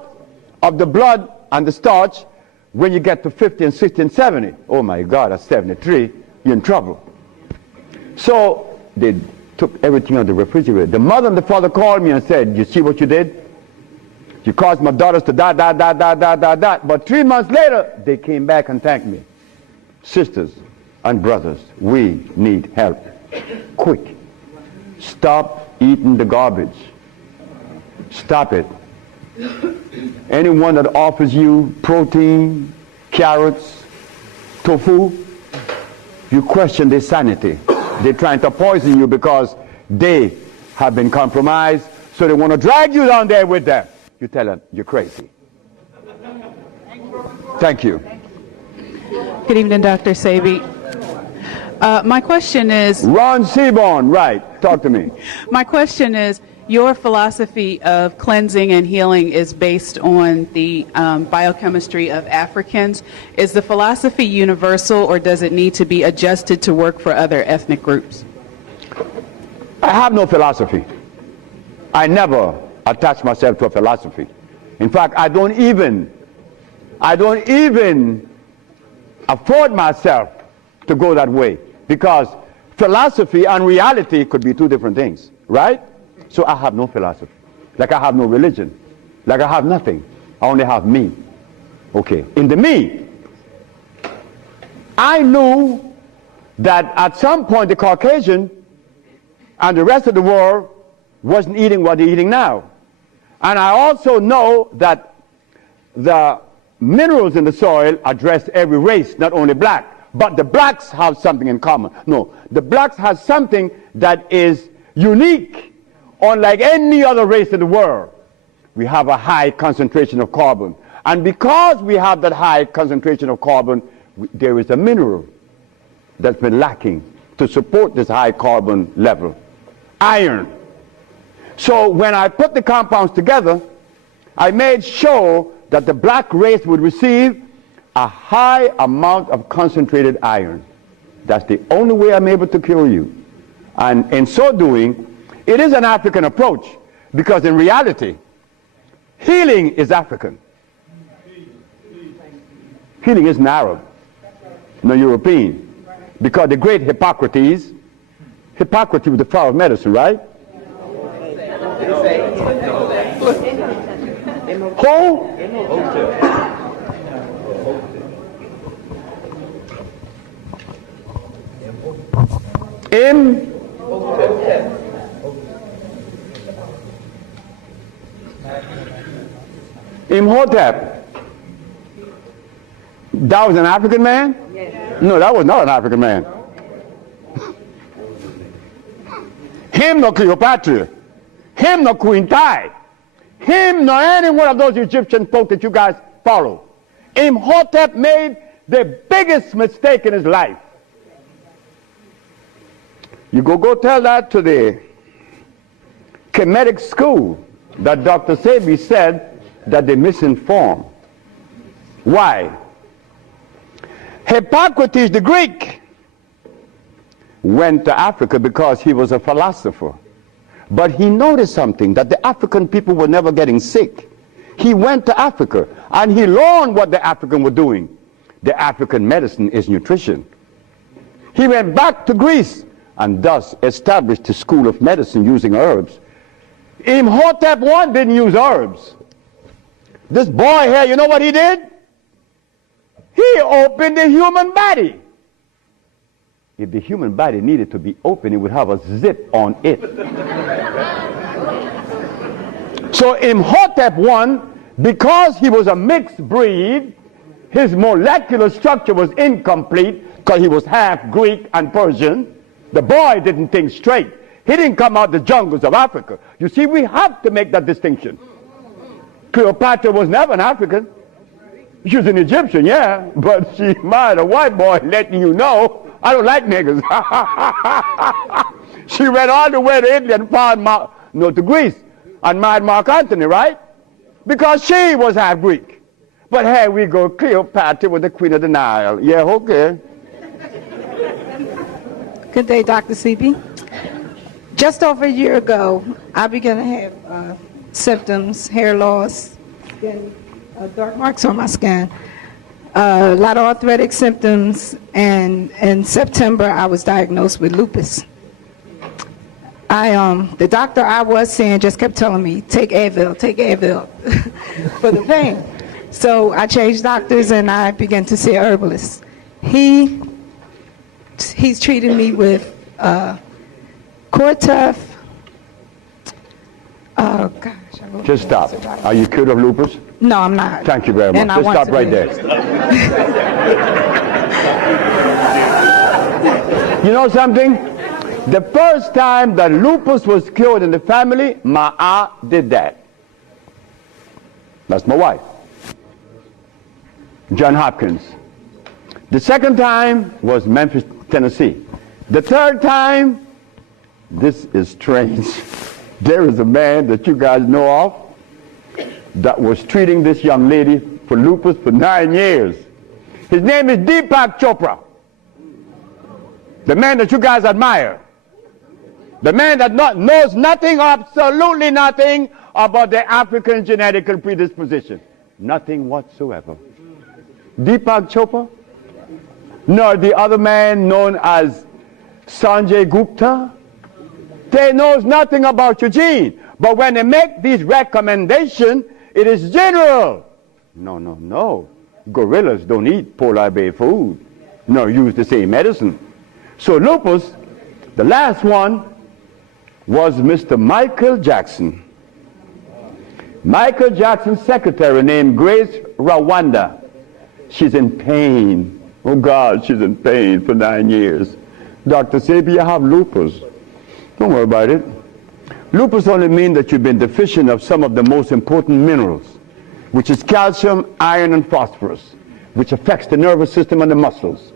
of the blood and the starch, when you get to 50 and 60 and 70, oh my God, at 73, you're in trouble. So they took everything out of the refrigerator. The mother and the father called me and said, you see what you did? You caused my daughters to die. But 3 months later, they came back and thanked me. Sisters and brothers, we need help. Quick. Stop eating the garbage. Stop it. Anyone that offers you protein, carrots, tofu, you question their sanity. They're trying to poison you because they have been compromised, so they want to drag you down there with them. You tell them, you're crazy. Thank you. Good evening, Dr. Sebi. My question is... Ron Seaborn, right. Talk to me. My question is, Your philosophy of cleansing and healing is based on the biochemistry of Africans. Is the philosophy universal, or does it need to be adjusted to work for other ethnic groups? I have no philosophy. I never attach myself to a philosophy. In fact, I don't even afford myself to go that way, because philosophy and reality could be two different things, right? So I have no philosophy. Like I have no religion. Like I have nothing. I only have me. Okay. In the me, I knew that at some point the Caucasian and the rest of the world wasn't eating what they're eating now. And I also know that the minerals in the soil address every race, not only black. But the blacks have something in common. No, the blacks have something that is unique. Unlike any other race in the world, we have a high concentration of carbon. And because we have that high concentration of carbon, there is a mineral that's been lacking to support this high carbon level. Iron. So when I put the compounds together, I made sure that the black race would receive a high amount of concentrated iron. That's the only way I'm able to cure you. And in so doing, it is an African approach, because in reality, healing is African. Healing isn't Arab, no European. Because the great Hippocrates was the father of medicine, right? Who? Imhotep. That was an African man? Yes. No, that was not an African man. Him nor Cleopatra. Him nor Queen Tai. Him nor any one of those Egyptian folk that you guys follow. Imhotep made the biggest mistake in his life. You go tell that to the Kemetic school that Dr. SEBI said that they misinformed. Why? Hippocrates the Greek went to Africa because he was a philosopher. But he noticed something, that the African people were never getting sick. He went to Africa and he learned what the African were doing. The African medicine is nutrition. He went back to Greece and thus established the school of medicine using herbs. Imhotep I didn't use herbs. This boy here, you know what he did? He opened the human body. If the human body needed to be opened, it would have a zip on it. So Imhotep I, because he was a mixed breed, his molecular structure was incomplete because he was half Greek and Persian. The boy didn't think straight. He didn't come out the jungles of Africa. You see, we have to make that distinction. Cleopatra was never an African. She was an Egyptian, yeah, but she married a white boy, letting you know, I don't like niggas. She went all the way to Italy and found to Greece and married Mark Antony, right? Because she was half Greek. But here we go, Cleopatra was the queen of the Nile. Yeah, okay. Good day, Dr. CB. Just over a year ago, I began to have symptoms, hair loss, skin, dark marks on my skin, a lot of arthritic symptoms, and in September I was diagnosed with lupus. The doctor I was seeing just kept telling me, take Advil for the pain. So I changed doctors and I began to see a herbalist. He's treated me with Cortef. Oh gosh. Just stop. Are you cured of lupus? No, I'm not. Thank you very much. Just stop right there. You know something? The first time that lupus was cured in the family, my aunt did that. That's my wife. John Hopkins. The second time was Memphis, Tennessee. The third time, this is strange, There is a man that you guys know of that was treating this young lady for lupus for 9 years. His name is Deepak Chopra. The man that you guys admire. The man that knows nothing, absolutely nothing about the African genetic predisposition. Nothing whatsoever. Deepak Chopra, nor the other man known as Sanjay Gupta. They knows nothing about your gene. But when they make these recommendations, it is general. No, no, no. Gorillas don't eat polar bear food, nor use the same medicine. So lupus, the last one, was Mr. Michael Jackson. Michael Jackson's secretary named Grace Rwanda. She's in pain. Oh God, she's in pain for 9 years. Dr. Sebi, you have lupus. Don't worry about it. Lupus only means that you've been deficient of some of the most important minerals, which is calcium, iron, and phosphorus, which affects the nervous system and the muscles,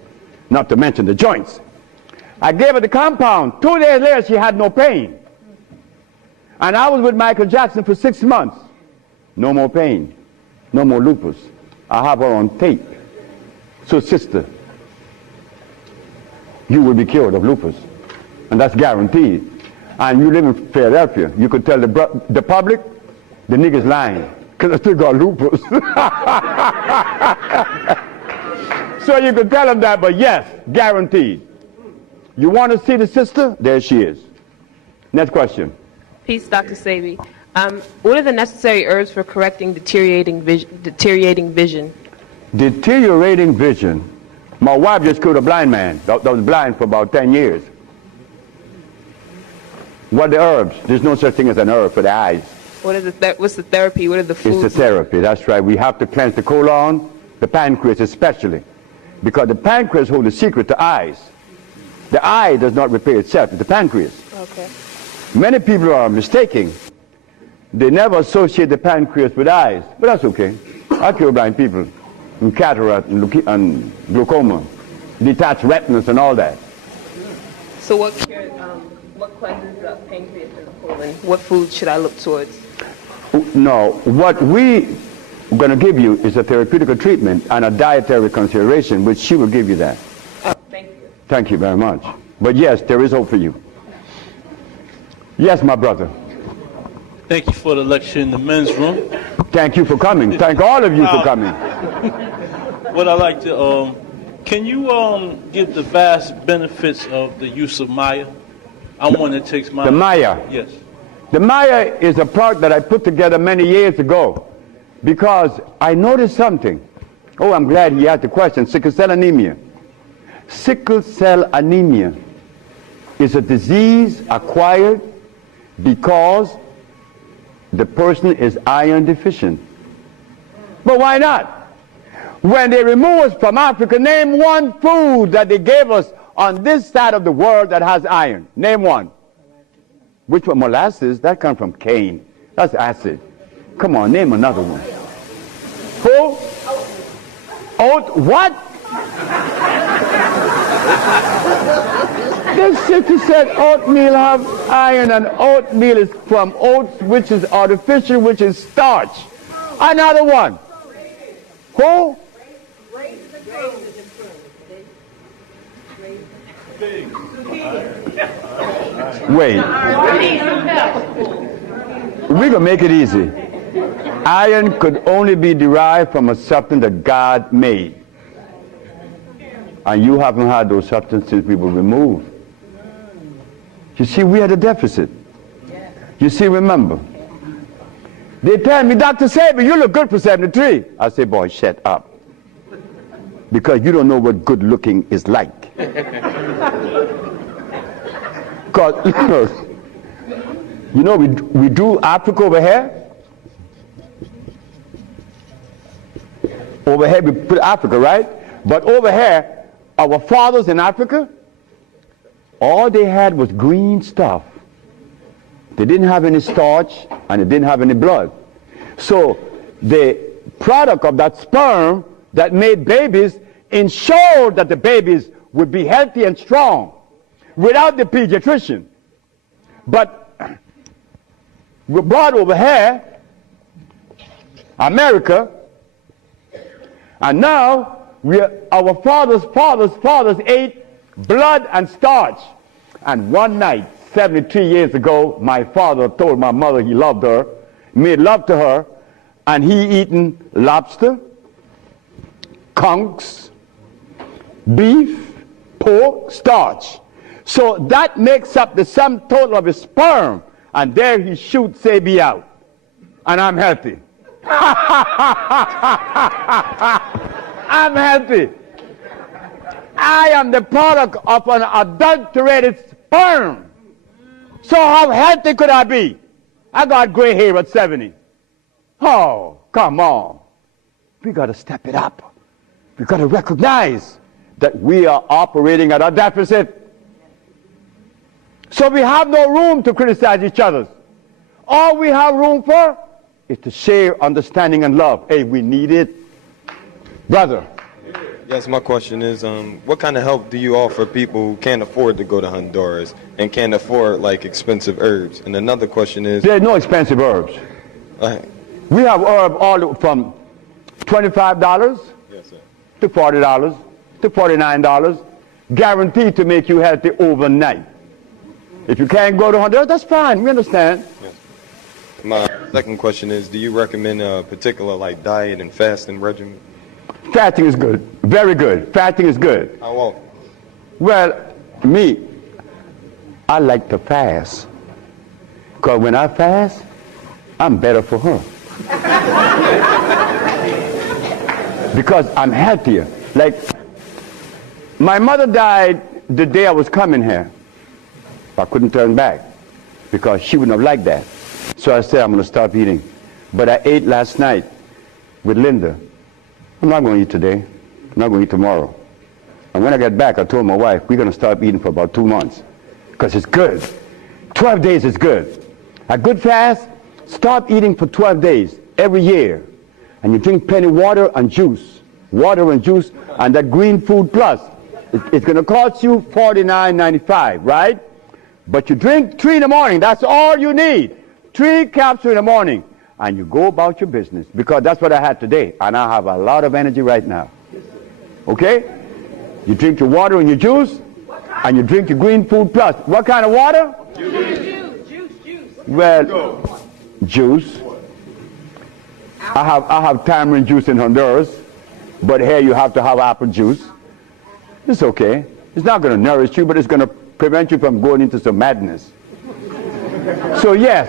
not to mention the joints. I gave her the compound. 2 days later, she had no pain. And I was with Michael Jackson for 6 months. No more pain. No more lupus. I have her on tape. So, sister, you will be cured of lupus. And that's guaranteed. And you live in Philadelphia. You could tell the public, the niggas lying, because I still got lupus. So you could tell them that, but yes, guaranteed. You want to see the sister? There she is. Next question. Peace, Dr. Sebi. What are the necessary herbs for correcting deteriorating vision? Deteriorating vision. My wife just killed a blind man that was blind for about 10 years. What are the herbs? There's no such thing as an herb for the eyes. What's the therapy? What are the foods? It's the therapy, that's right. We have to cleanse the colon, the pancreas especially, because the pancreas holds the secret to eyes. The eye does not repair itself, it's the pancreas. Okay. Many people are mistaken. They never associate the pancreas with eyes, but that's okay. I cure blind people, and cataract, and glaucoma, detached retinas, and all that. So what cleanses the pancreas and the colon? What food should I look towards? No, what we are going to give you is a therapeutic treatment and a dietary consideration, which she will give you that. Oh, thank you. Thank you very much. But yes, there is hope for you. Yes, my brother. Thank you for the lecture in the men's room. Thank you for coming. Thank all of you for coming. What I like to, can you give the vast benefits of the use of Maya? I'm one that takes Maya. The Maya? Yes. The Maya is a product that I put together many years ago because I noticed something. Oh, I'm glad he asked the question. Sickle cell anemia. Sickle cell anemia is a disease acquired because the person is iron deficient. But why not? When they remove us from Africa, name one food that they gave us on this side of the world that has iron. Name one. Which one? Molasses? That comes from cane. That's acid. Come on, name another one. Who? Oat? What? This sister said oatmeal have iron, and oatmeal is from oats, which is artificial, which is starch. Another one. Who? Wait. We're going to make it easy. Iron could only be derived from a substance that God made. And you haven't had those substances since we were removed. You see, we had a deficit. You see, remember. They tell me, Dr. Sebi, you look good for 73. I say, boy, shut up. Because you don't know what good looking is like. Because, you know, we drew Africa over here. Over here we put Africa, right? But over here, our fathers in Africa, all they had was green stuff. They didn't have any starch and they didn't have any blood. So the product of that sperm that made babies ensured that the babies would be healthy and strong without the pediatrician. But were brought over here, America, and now our fathers ate blood and starch. And one night, 73 years ago, my father told my mother he loved her, made love to her, and he eaten lobster, conchs, beef, pork, starch. So that makes up the sum total of his sperm, and there he shoots SEBI out, and I'm healthy. I'm healthy. I am the product of an adulterated sperm. So how healthy could I be? I got gray hair at 70. Oh, come on. We got to step it up. We got to recognize that we are operating at a deficit. So we have no room to criticize each other. All we have room for is to share understanding and love. Hey, we need it. Brother. Yes, my question is, what kind of help do you offer people who can't afford to go to Honduras and can't afford, like, expensive herbs? And another question is... There's no expensive herbs. We have herbs all from $25 yes, sir. to $40 to $49, guaranteed to make you healthy overnight. If you can't go to Honduras, that's fine. We understand. Yes. My second question is, do you recommend a particular, like, diet and fasting regimen? Fasting is good. Very good. Fasting is good. How long? Well, me, I like to fast. Because when I fast, I'm better for her. Because I'm healthier. Like, my mother died the day I was coming here. I couldn't turn back because she wouldn't have liked that. So I said, I'm going to stop eating. But I ate last night with Linda. I'm not going to eat today. I'm not going to eat tomorrow. And when I get back, I told my wife, we're going to stop eating for about 2 months because it's good. 12 days is good. A good fast, stop eating for 12 days every year. And you drink plenty of water and juice. Water and juice and that green food plus. It's going to cost you $49.95, right? But you drink 3 in the morning. That's all you need. 3 capsules in the morning. And you go about your business. Because that's what I had today. And I have a lot of energy right now. Okay? You drink your water and your juice. And you drink your green food plus. What kind of water? Juice. Well, juice. I have tamarind juice in Honduras. But here you have to have apple juice. It's okay. It's not going to nourish you, but it's going to prevent you from going into some madness. So yes,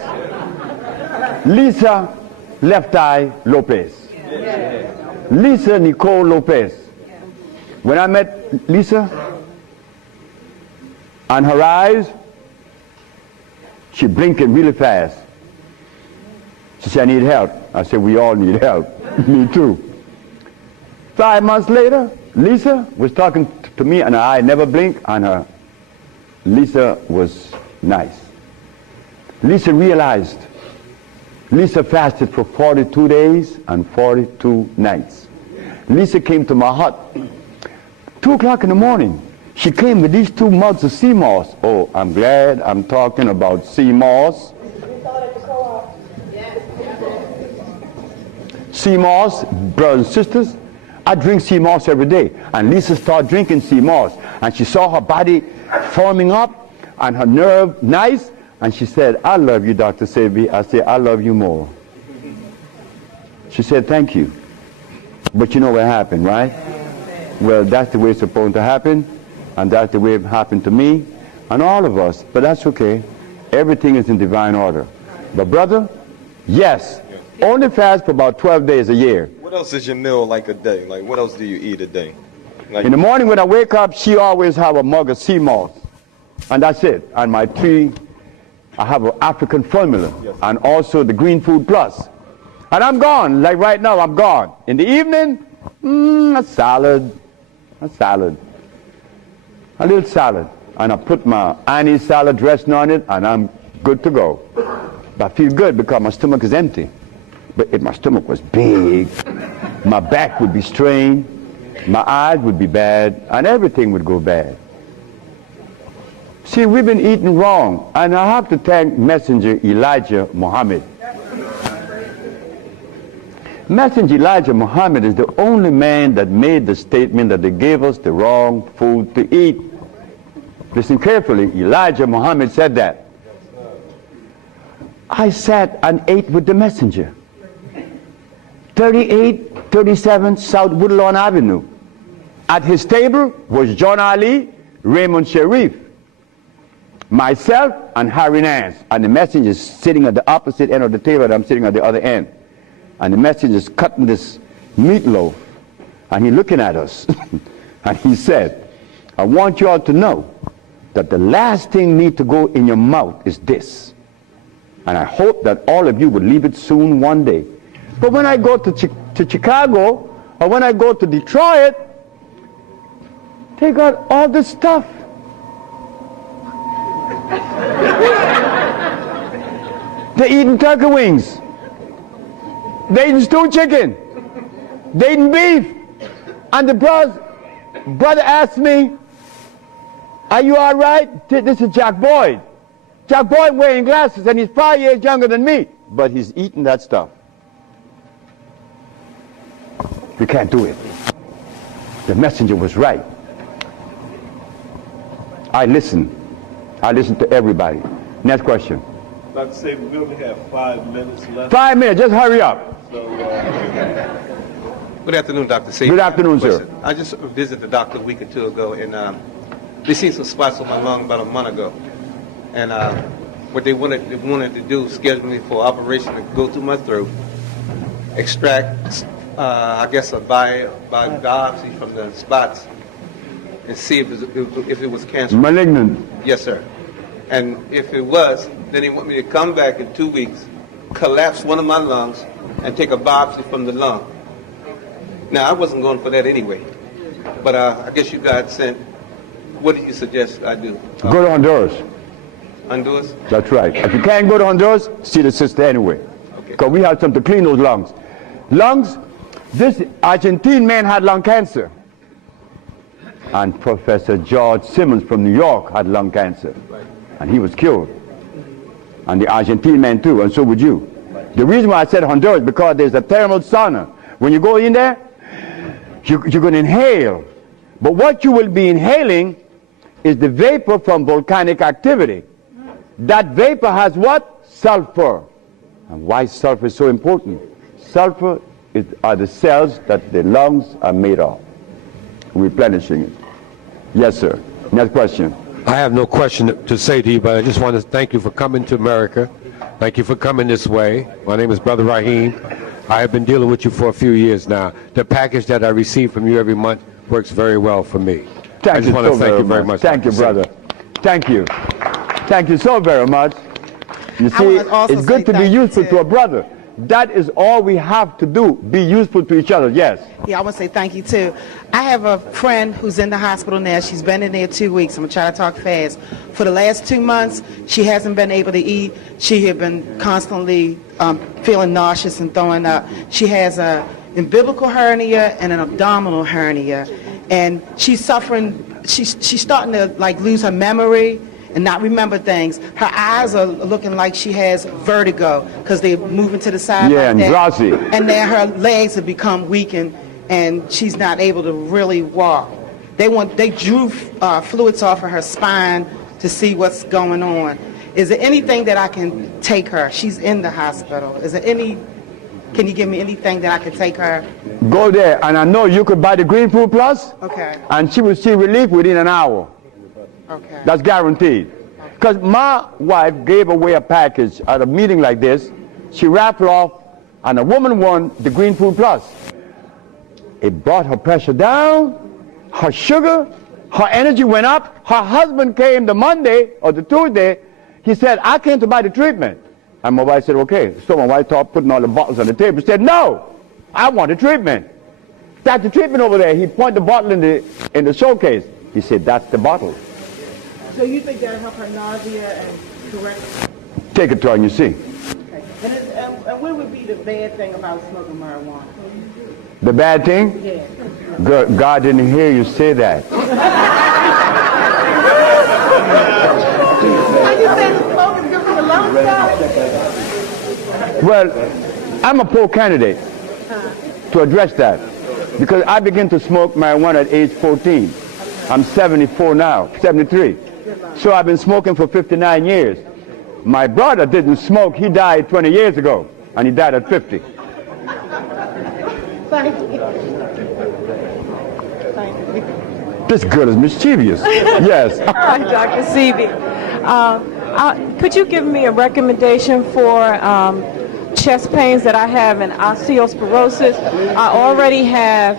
Lisa Left Eye Lopez. Lisa Nicole Lopez. When I met Lisa, on her eyes, she blinking really fast. She said, I need help. I said, we all need help. Me too. 5 months later, Lisa was talking to me and her eye never blinked on her. Lisa was nice. Lisa realized. Lisa fasted for 42 days and 42 nights. Lisa came to my hut. 2 o'clock in the morning. She came with these 2 mugs of sea moss. Oh, I'm glad I'm talking about sea moss. Sea moss, brothers and sisters. I drink sea moss every day. And Lisa started drinking sea moss. And she saw her body forming up and her nerve nice. And she said, I love you, Dr. SEBI. I said, I love you more. She said, thank you. But you know what happened, right? Well, that's the way it's supposed to happen. And that's the way it happened to me and all of us. But that's okay. Everything is in divine order. But brother, yes, only fast for about 12 days a year. What else is your meal like a day? Like, what else do you eat a day? Like, in the morning when I wake up, she always have a mug of sea moss. And that's it. And my 3, I have an African formula. Yes. And also the green food plus. And I'm gone. Like right now, I'm gone. In the evening, a salad. A salad. A little salad. And I put my anise salad dressing on it, and I'm good to go. But I feel good because my stomach is empty. But if my stomach was big, my back would be strained, my eyes would be bad, and everything would go bad. See, we've been eating wrong, and I have to thank Messenger Elijah Muhammad. Messenger Elijah Muhammad is the only man that made the statement that they gave us the wrong food to eat. Listen carefully, Elijah Muhammad said that. I sat and ate with the messenger. 3837 South Woodlawn Avenue. At his table was John Ali, Raymond Sharif, myself, and Harry Nance. And the messenger is sitting at the opposite end of the table, and I'm sitting at the other end. And the messenger is cutting this meatloaf, and he's looking at us. And he said, I want you all to know that the last thing need to go in your mouth is this. And I hope that all of you would leave it soon one day. But when I go to Chicago, or when I go to Detroit, they got all this stuff. They're eating turkey wings. They eating stewed chicken. They eating beef. And the brother asked me, are you all right? This is Jack Boyd. Jack Boyd wearing glasses, and he's 5 years younger than me. But he's eating that stuff. We can't do it. The messenger was right. I listen to everybody. Next question. Dr. Saban, we only have 5 minutes left. 5 minutes, just hurry up. So, Good afternoon, Dr. Saban. Good afternoon, sir. I just visited the doctor a week or two ago, and they seen some spots on my lung about a month ago. And what they wanted to do, schedule me for operation to go through my throat, extract, I guess, a biopsy from the spots, and see if it was cancer. Malignant. Yes, sir. And if it was, then they want me to come back in 2 weeks, collapse one of my lungs, and take a biopsy from the lung. Now, I wasn't going for that anyway, but I guess you guys sent. What do you suggest I do? Go to Honduras. Honduras? That's right. If you can't go to Honduras, see the sister anyway. Because we have something to clean those lungs. Lungs, this Argentine man had lung cancer. And Professor George Simmons from New York had lung cancer. And he was cured. And the Argentine man too, and so would you. The reason why I said Honduras, because there's a thermal sauna. When you go in there, you're going to inhale. But what you will be inhaling is the vapor from volcanic activity. That vapor has what? Sulfur. And why sulfur is so important? Sulfur are the cells that the lungs are made of. Replenishing it. Yes, sir. Next question. I have no question to say to you, but I just want to thank you for coming to America. Thank you for coming this way. My name is Brother Raheem. I have been dealing with you for a few years now. The package that I receive from you every month works very well for me. Thank you so very much. Thank you, brother. Thank you. Thank you so very much. You see, it's good to be useful to a brother. That is all we have to do, be useful to each other. Yes. Yeah, I want to say thank you too. I have a friend who's in the hospital now. She's been in there 2 weeks. I'm going to try to talk fast. For the last 2 months, she hasn't been able to eat. She had been constantly feeling nauseous and throwing up. She has an umbilical hernia and an abdominal hernia. And she's suffering, she's starting to like lose her memory and not remember things. Her eyes are looking like she has vertigo because they're moving to the side. Yeah, and drowsy. And then her legs have become weakened and she's not able to really walk. They drew fluids off of her spine to see what's going on. Is there anything that I can take her? She's in the hospital. Can you give me anything that I can take her? Go there, and I know you could buy the Green Food Plus. Okay. And she will see relief within an hour. Okay. That's guaranteed. Because my wife gave away a package at a meeting like this. She raffled off, and a woman won the Green Food Plus. It brought her pressure down, her sugar, her energy went up. Her husband came the Monday or the Tuesday. He said, I came to buy the treatment. And my wife said, okay. So my wife started putting all the bottles on the table. She said, no, I want the treatment. That's the treatment over there. He pointed the bottle in the showcase. He said, that's the bottle. So you think that'll help her nausea and correct? Take it to her and you see. Okay. And what would be the bad thing about smoking marijuana? The bad thing? Yeah. God didn't hear you say that. Well, I'm a poor candidate to address that because I began to smoke marijuana at age 14. I'm 74 now, 73. So I've been smoking for 59 years. My brother didn't smoke. He died 20 years ago, and he died at 50. Thank you. Thank you. This girl is mischievous. Yes. Hi, Dr. Sebi. Could you give me a recommendation for chest pains that I have and osteosporosis? I already have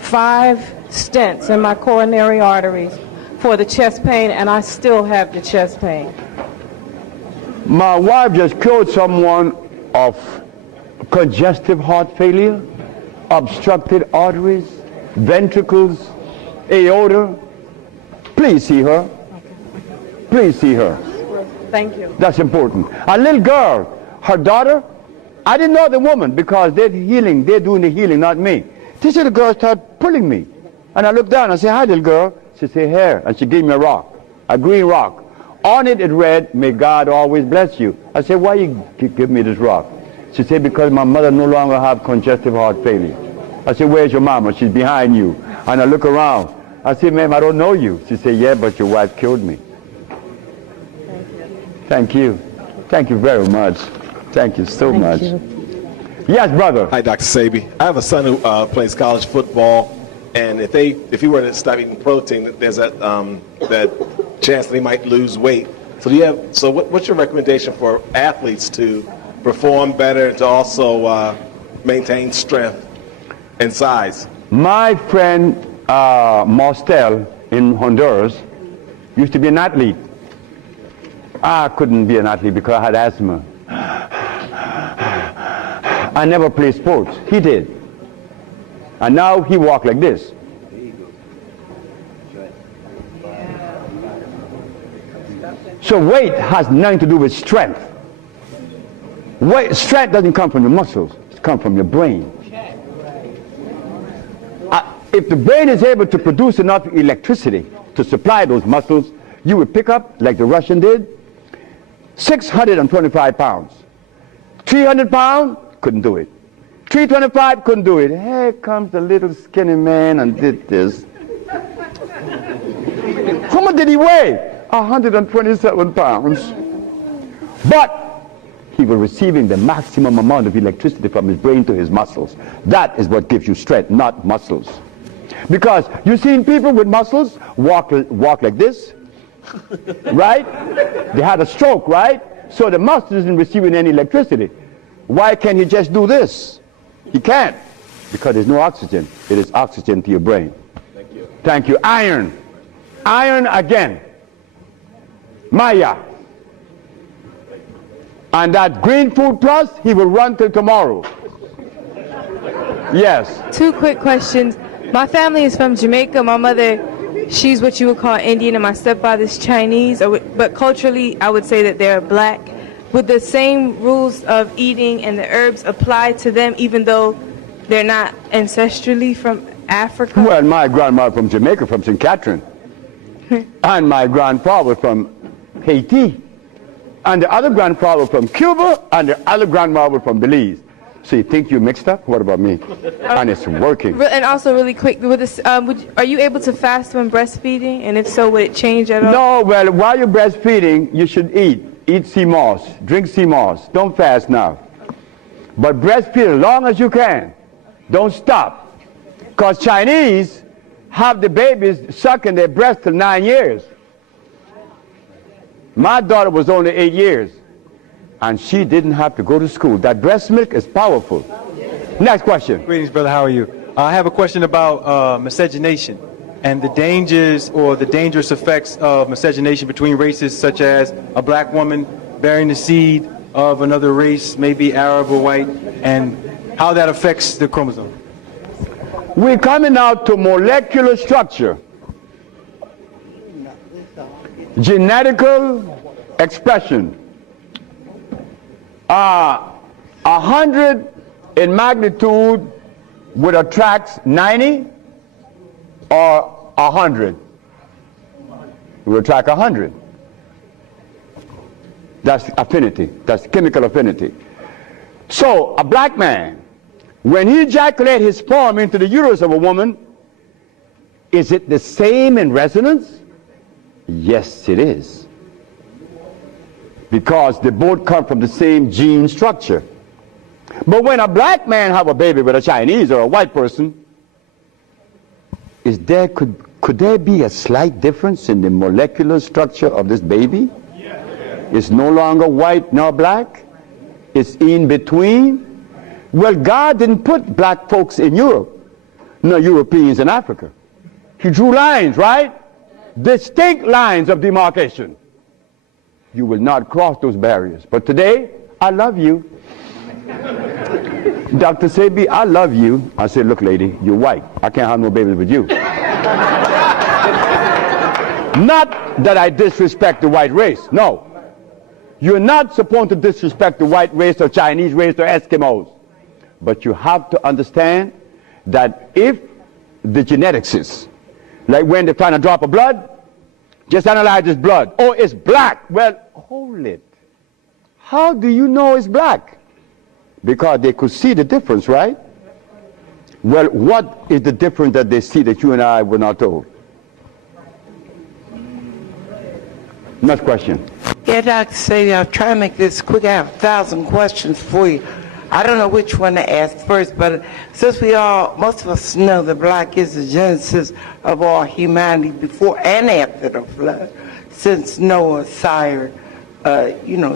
5 stents in my coronary arteries for the chest pain, and I still have the chest pain. My wife just cured someone of congestive heart failure, obstructed arteries, ventricles, aorta. Please see her. Please see her. Thank you. That's important. A little girl, her daughter, I didn't know the woman because they're doing the healing, not me. This little girl started pulling me. And I looked down and I said, hi, little girl. She said, here. And she gave me a rock, a green rock. On it, it read, may God always bless you. I said, why you give me this rock? She said, because my mother no longer have congestive heart failure. I said, where's your mama? She's behind you. And I look around. I said, ma'am, I don't know you. She said, yeah, but your wife killed me. Thank you. Thank you very much. Thank you so much. Yes, brother. Hi, Dr. Sebi. I have a son who plays college football, and if he were to stop eating protein, there's that chance that he might lose weight. So what's your recommendation for athletes to perform better and to also maintain strength and size? My friend Mostel in Honduras used to be an athlete. I couldn't be an athlete because I had asthma. I never played sports. He did. And now he walked like this. So weight has nothing to do with strength. Strength doesn't come from your muscles. It comes from your brain. If the brain is able to produce enough electricity to supply those muscles, you would pick up, like the Russian did, 625 pounds. 300 pounds, couldn't do it. 325, couldn't do it. Here comes the little skinny man and did this. How much did he weigh? 127 pounds. But he was receiving the maximum amount of electricity from his brain to his muscles. That is what gives you strength, not muscles. Because you've seen people with muscles walk like this, right? They had a stroke, right? So the muscle isn't receiving any electricity. Why can't he just do this? He can't, because there's no oxygen. It is oxygen to your brain. Thank you. Thank you. Iron. Iron again. Maya. And that Green Food Plus, he will run till tomorrow. Yes. 2 quick questions. My family is from Jamaica. My mother, she's what you would call Indian, and my stepfather's Chinese. But culturally, I would say that they're black. Would the same rules of eating and the herbs apply to them, even though they're not ancestrally from Africa? Well, my grandmother from Jamaica, from St. Catherine. And my grandfather from Haiti. And the other grandfather from Cuba, and the other grandmother from Belize. So you think you mixed up? What about me? And it's working. And also, really quick, with this, are you able to fast when breastfeeding? And if so, would it change at all? No, well, while you're breastfeeding, you should eat. Eat sea moss. Drink sea moss. Don't fast now. But breastfeed as long as you can. Don't stop. Because Chinese have the babies sucking their breast till 9 years. My daughter was only 8 years. And she didn't have to go to school. That breast milk is powerful. Next question. Greetings, brother. How are you? I have a question about miscegenation and the dangers or the dangerous effects of miscegenation between races, such as a black woman bearing the seed of another race, maybe Arab or white, and how that affects the chromosome. We're coming out to molecular structure. Genetical expression. 100 in magnitude would attract 90 or 100? It would attract 100. That's affinity. That's chemical affinity. So a black man, when he ejaculates his sperm into the uterus of a woman, is it the same in resonance? Yes, it is. Because they both come from the same gene structure. But when a black man have a baby with a Chinese or a white person, could there be a slight difference in the molecular structure of this baby? It's no longer white nor black. It's in between. Well, God didn't put black folks in Europe, nor Europeans in Africa. He drew lines, right? Distinct lines of demarcation. You will not cross those barriers. But today, I love you. Dr. SEBI, I love you. I said, look, lady, you're white. I can't have no babies with you. Not that I disrespect the white race. No. You're not supposed to disrespect the white race or Chinese race or Eskimos. But you have to understand that if the genetics is, like when they find a drop of blood, just analyze this blood. Oh, it's black. Well, hold it. How do you know it's black? Because they could see the difference, right? Well, what is the difference that they see that you and I were not told? Next question. Yeah, Dr. SEBI, I'll try to make this quick. I have 1,000 questions for you. I don't know which one to ask first, but since most of us know that black is the genesis of all humanity before and after the flood, since Noah sired,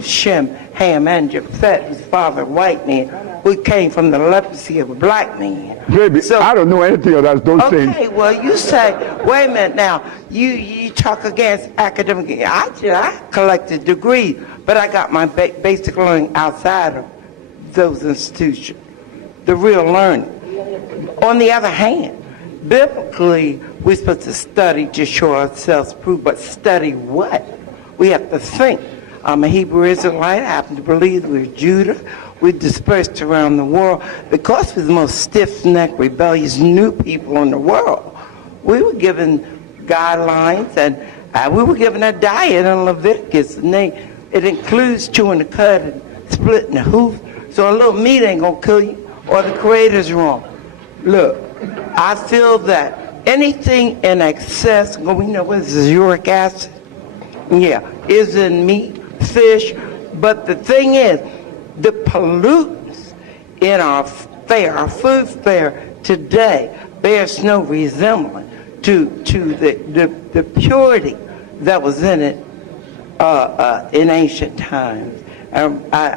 Shem, Ham, and Japheth, his father, a white man, we came from the leprosy of a black man. Baby, so, I don't know anything of those things. Okay, well, you say, wait a minute now, you talk against academic, I collected degrees, but I got my basic learning outside of those institutions, the real learning. On the other hand, biblically, we're supposed to study to show ourselves approved, but study what? We have to think. I'm a Hebrew Israelite. I happen to believe we're Judah. We're dispersed around the world because we're the most stiff-necked, rebellious new people in the world. We were given guidelines, and we were given a diet in Leviticus, and it includes chewing the cud and splitting the hoof. So a little meat ain't gonna kill you, or the Creator's wrong. Look, I feel that anything in excess, we know what is uric acid? Yeah, is in meat, fish, but the thing is, the pollutants in our food fare today bears no resemblance to the purity that was in it in ancient times. I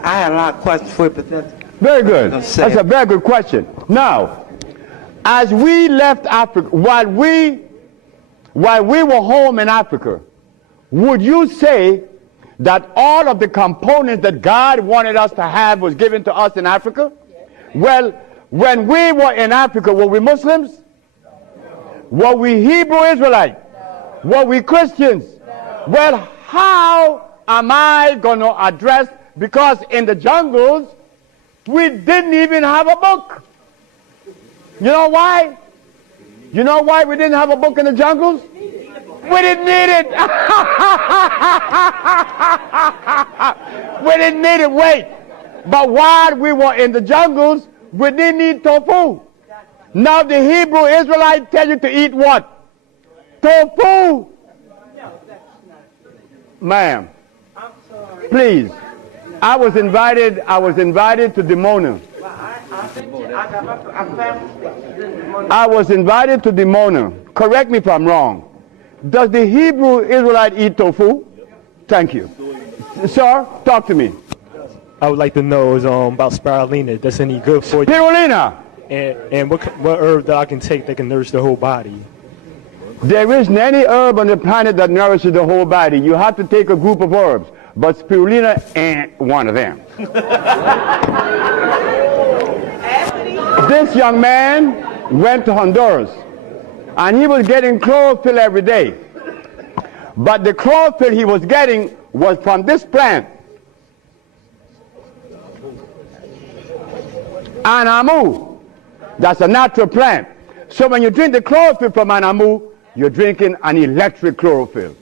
had a lot of questions for you, but that's very good. That's a very good question. Now, as we left Africa, while we were home in Africa, would you say that all of the components that God wanted us to have was given to us in Africa? Well, when we were in Africa, were we Muslims? Were we Hebrew Israelites? Were we Christians? Well, how am I going to address, because in the jungles, we didn't even have a book. You know why? You know why we didn't have a book in the jungles? We didn't need it. We didn't need it. Wait. But while we were in the jungles, we didn't need tofu. Now the Hebrew Israelites tell you to eat what? Tofu. Ma'am, please. I was invited to Dimona. I was invited to Dimona. Correct me if I'm wrong. Does the Hebrew Israelite eat tofu? Thank you. Sir, talk to me. I would like to know about spirulina. That's any good for you? Spirulina! And what herb that I can take that can nourish the whole body? There isn't any herb on the planet that nourishes the whole body. You have to take a group of herbs. But spirulina ain't one of them. This young man went to Honduras, and he was getting chlorophyll every day. But the chlorophyll he was getting was from this plant, Anamu. That's a natural plant. So when you drink the chlorophyll from Anamu, you're drinking an electric chlorophyll.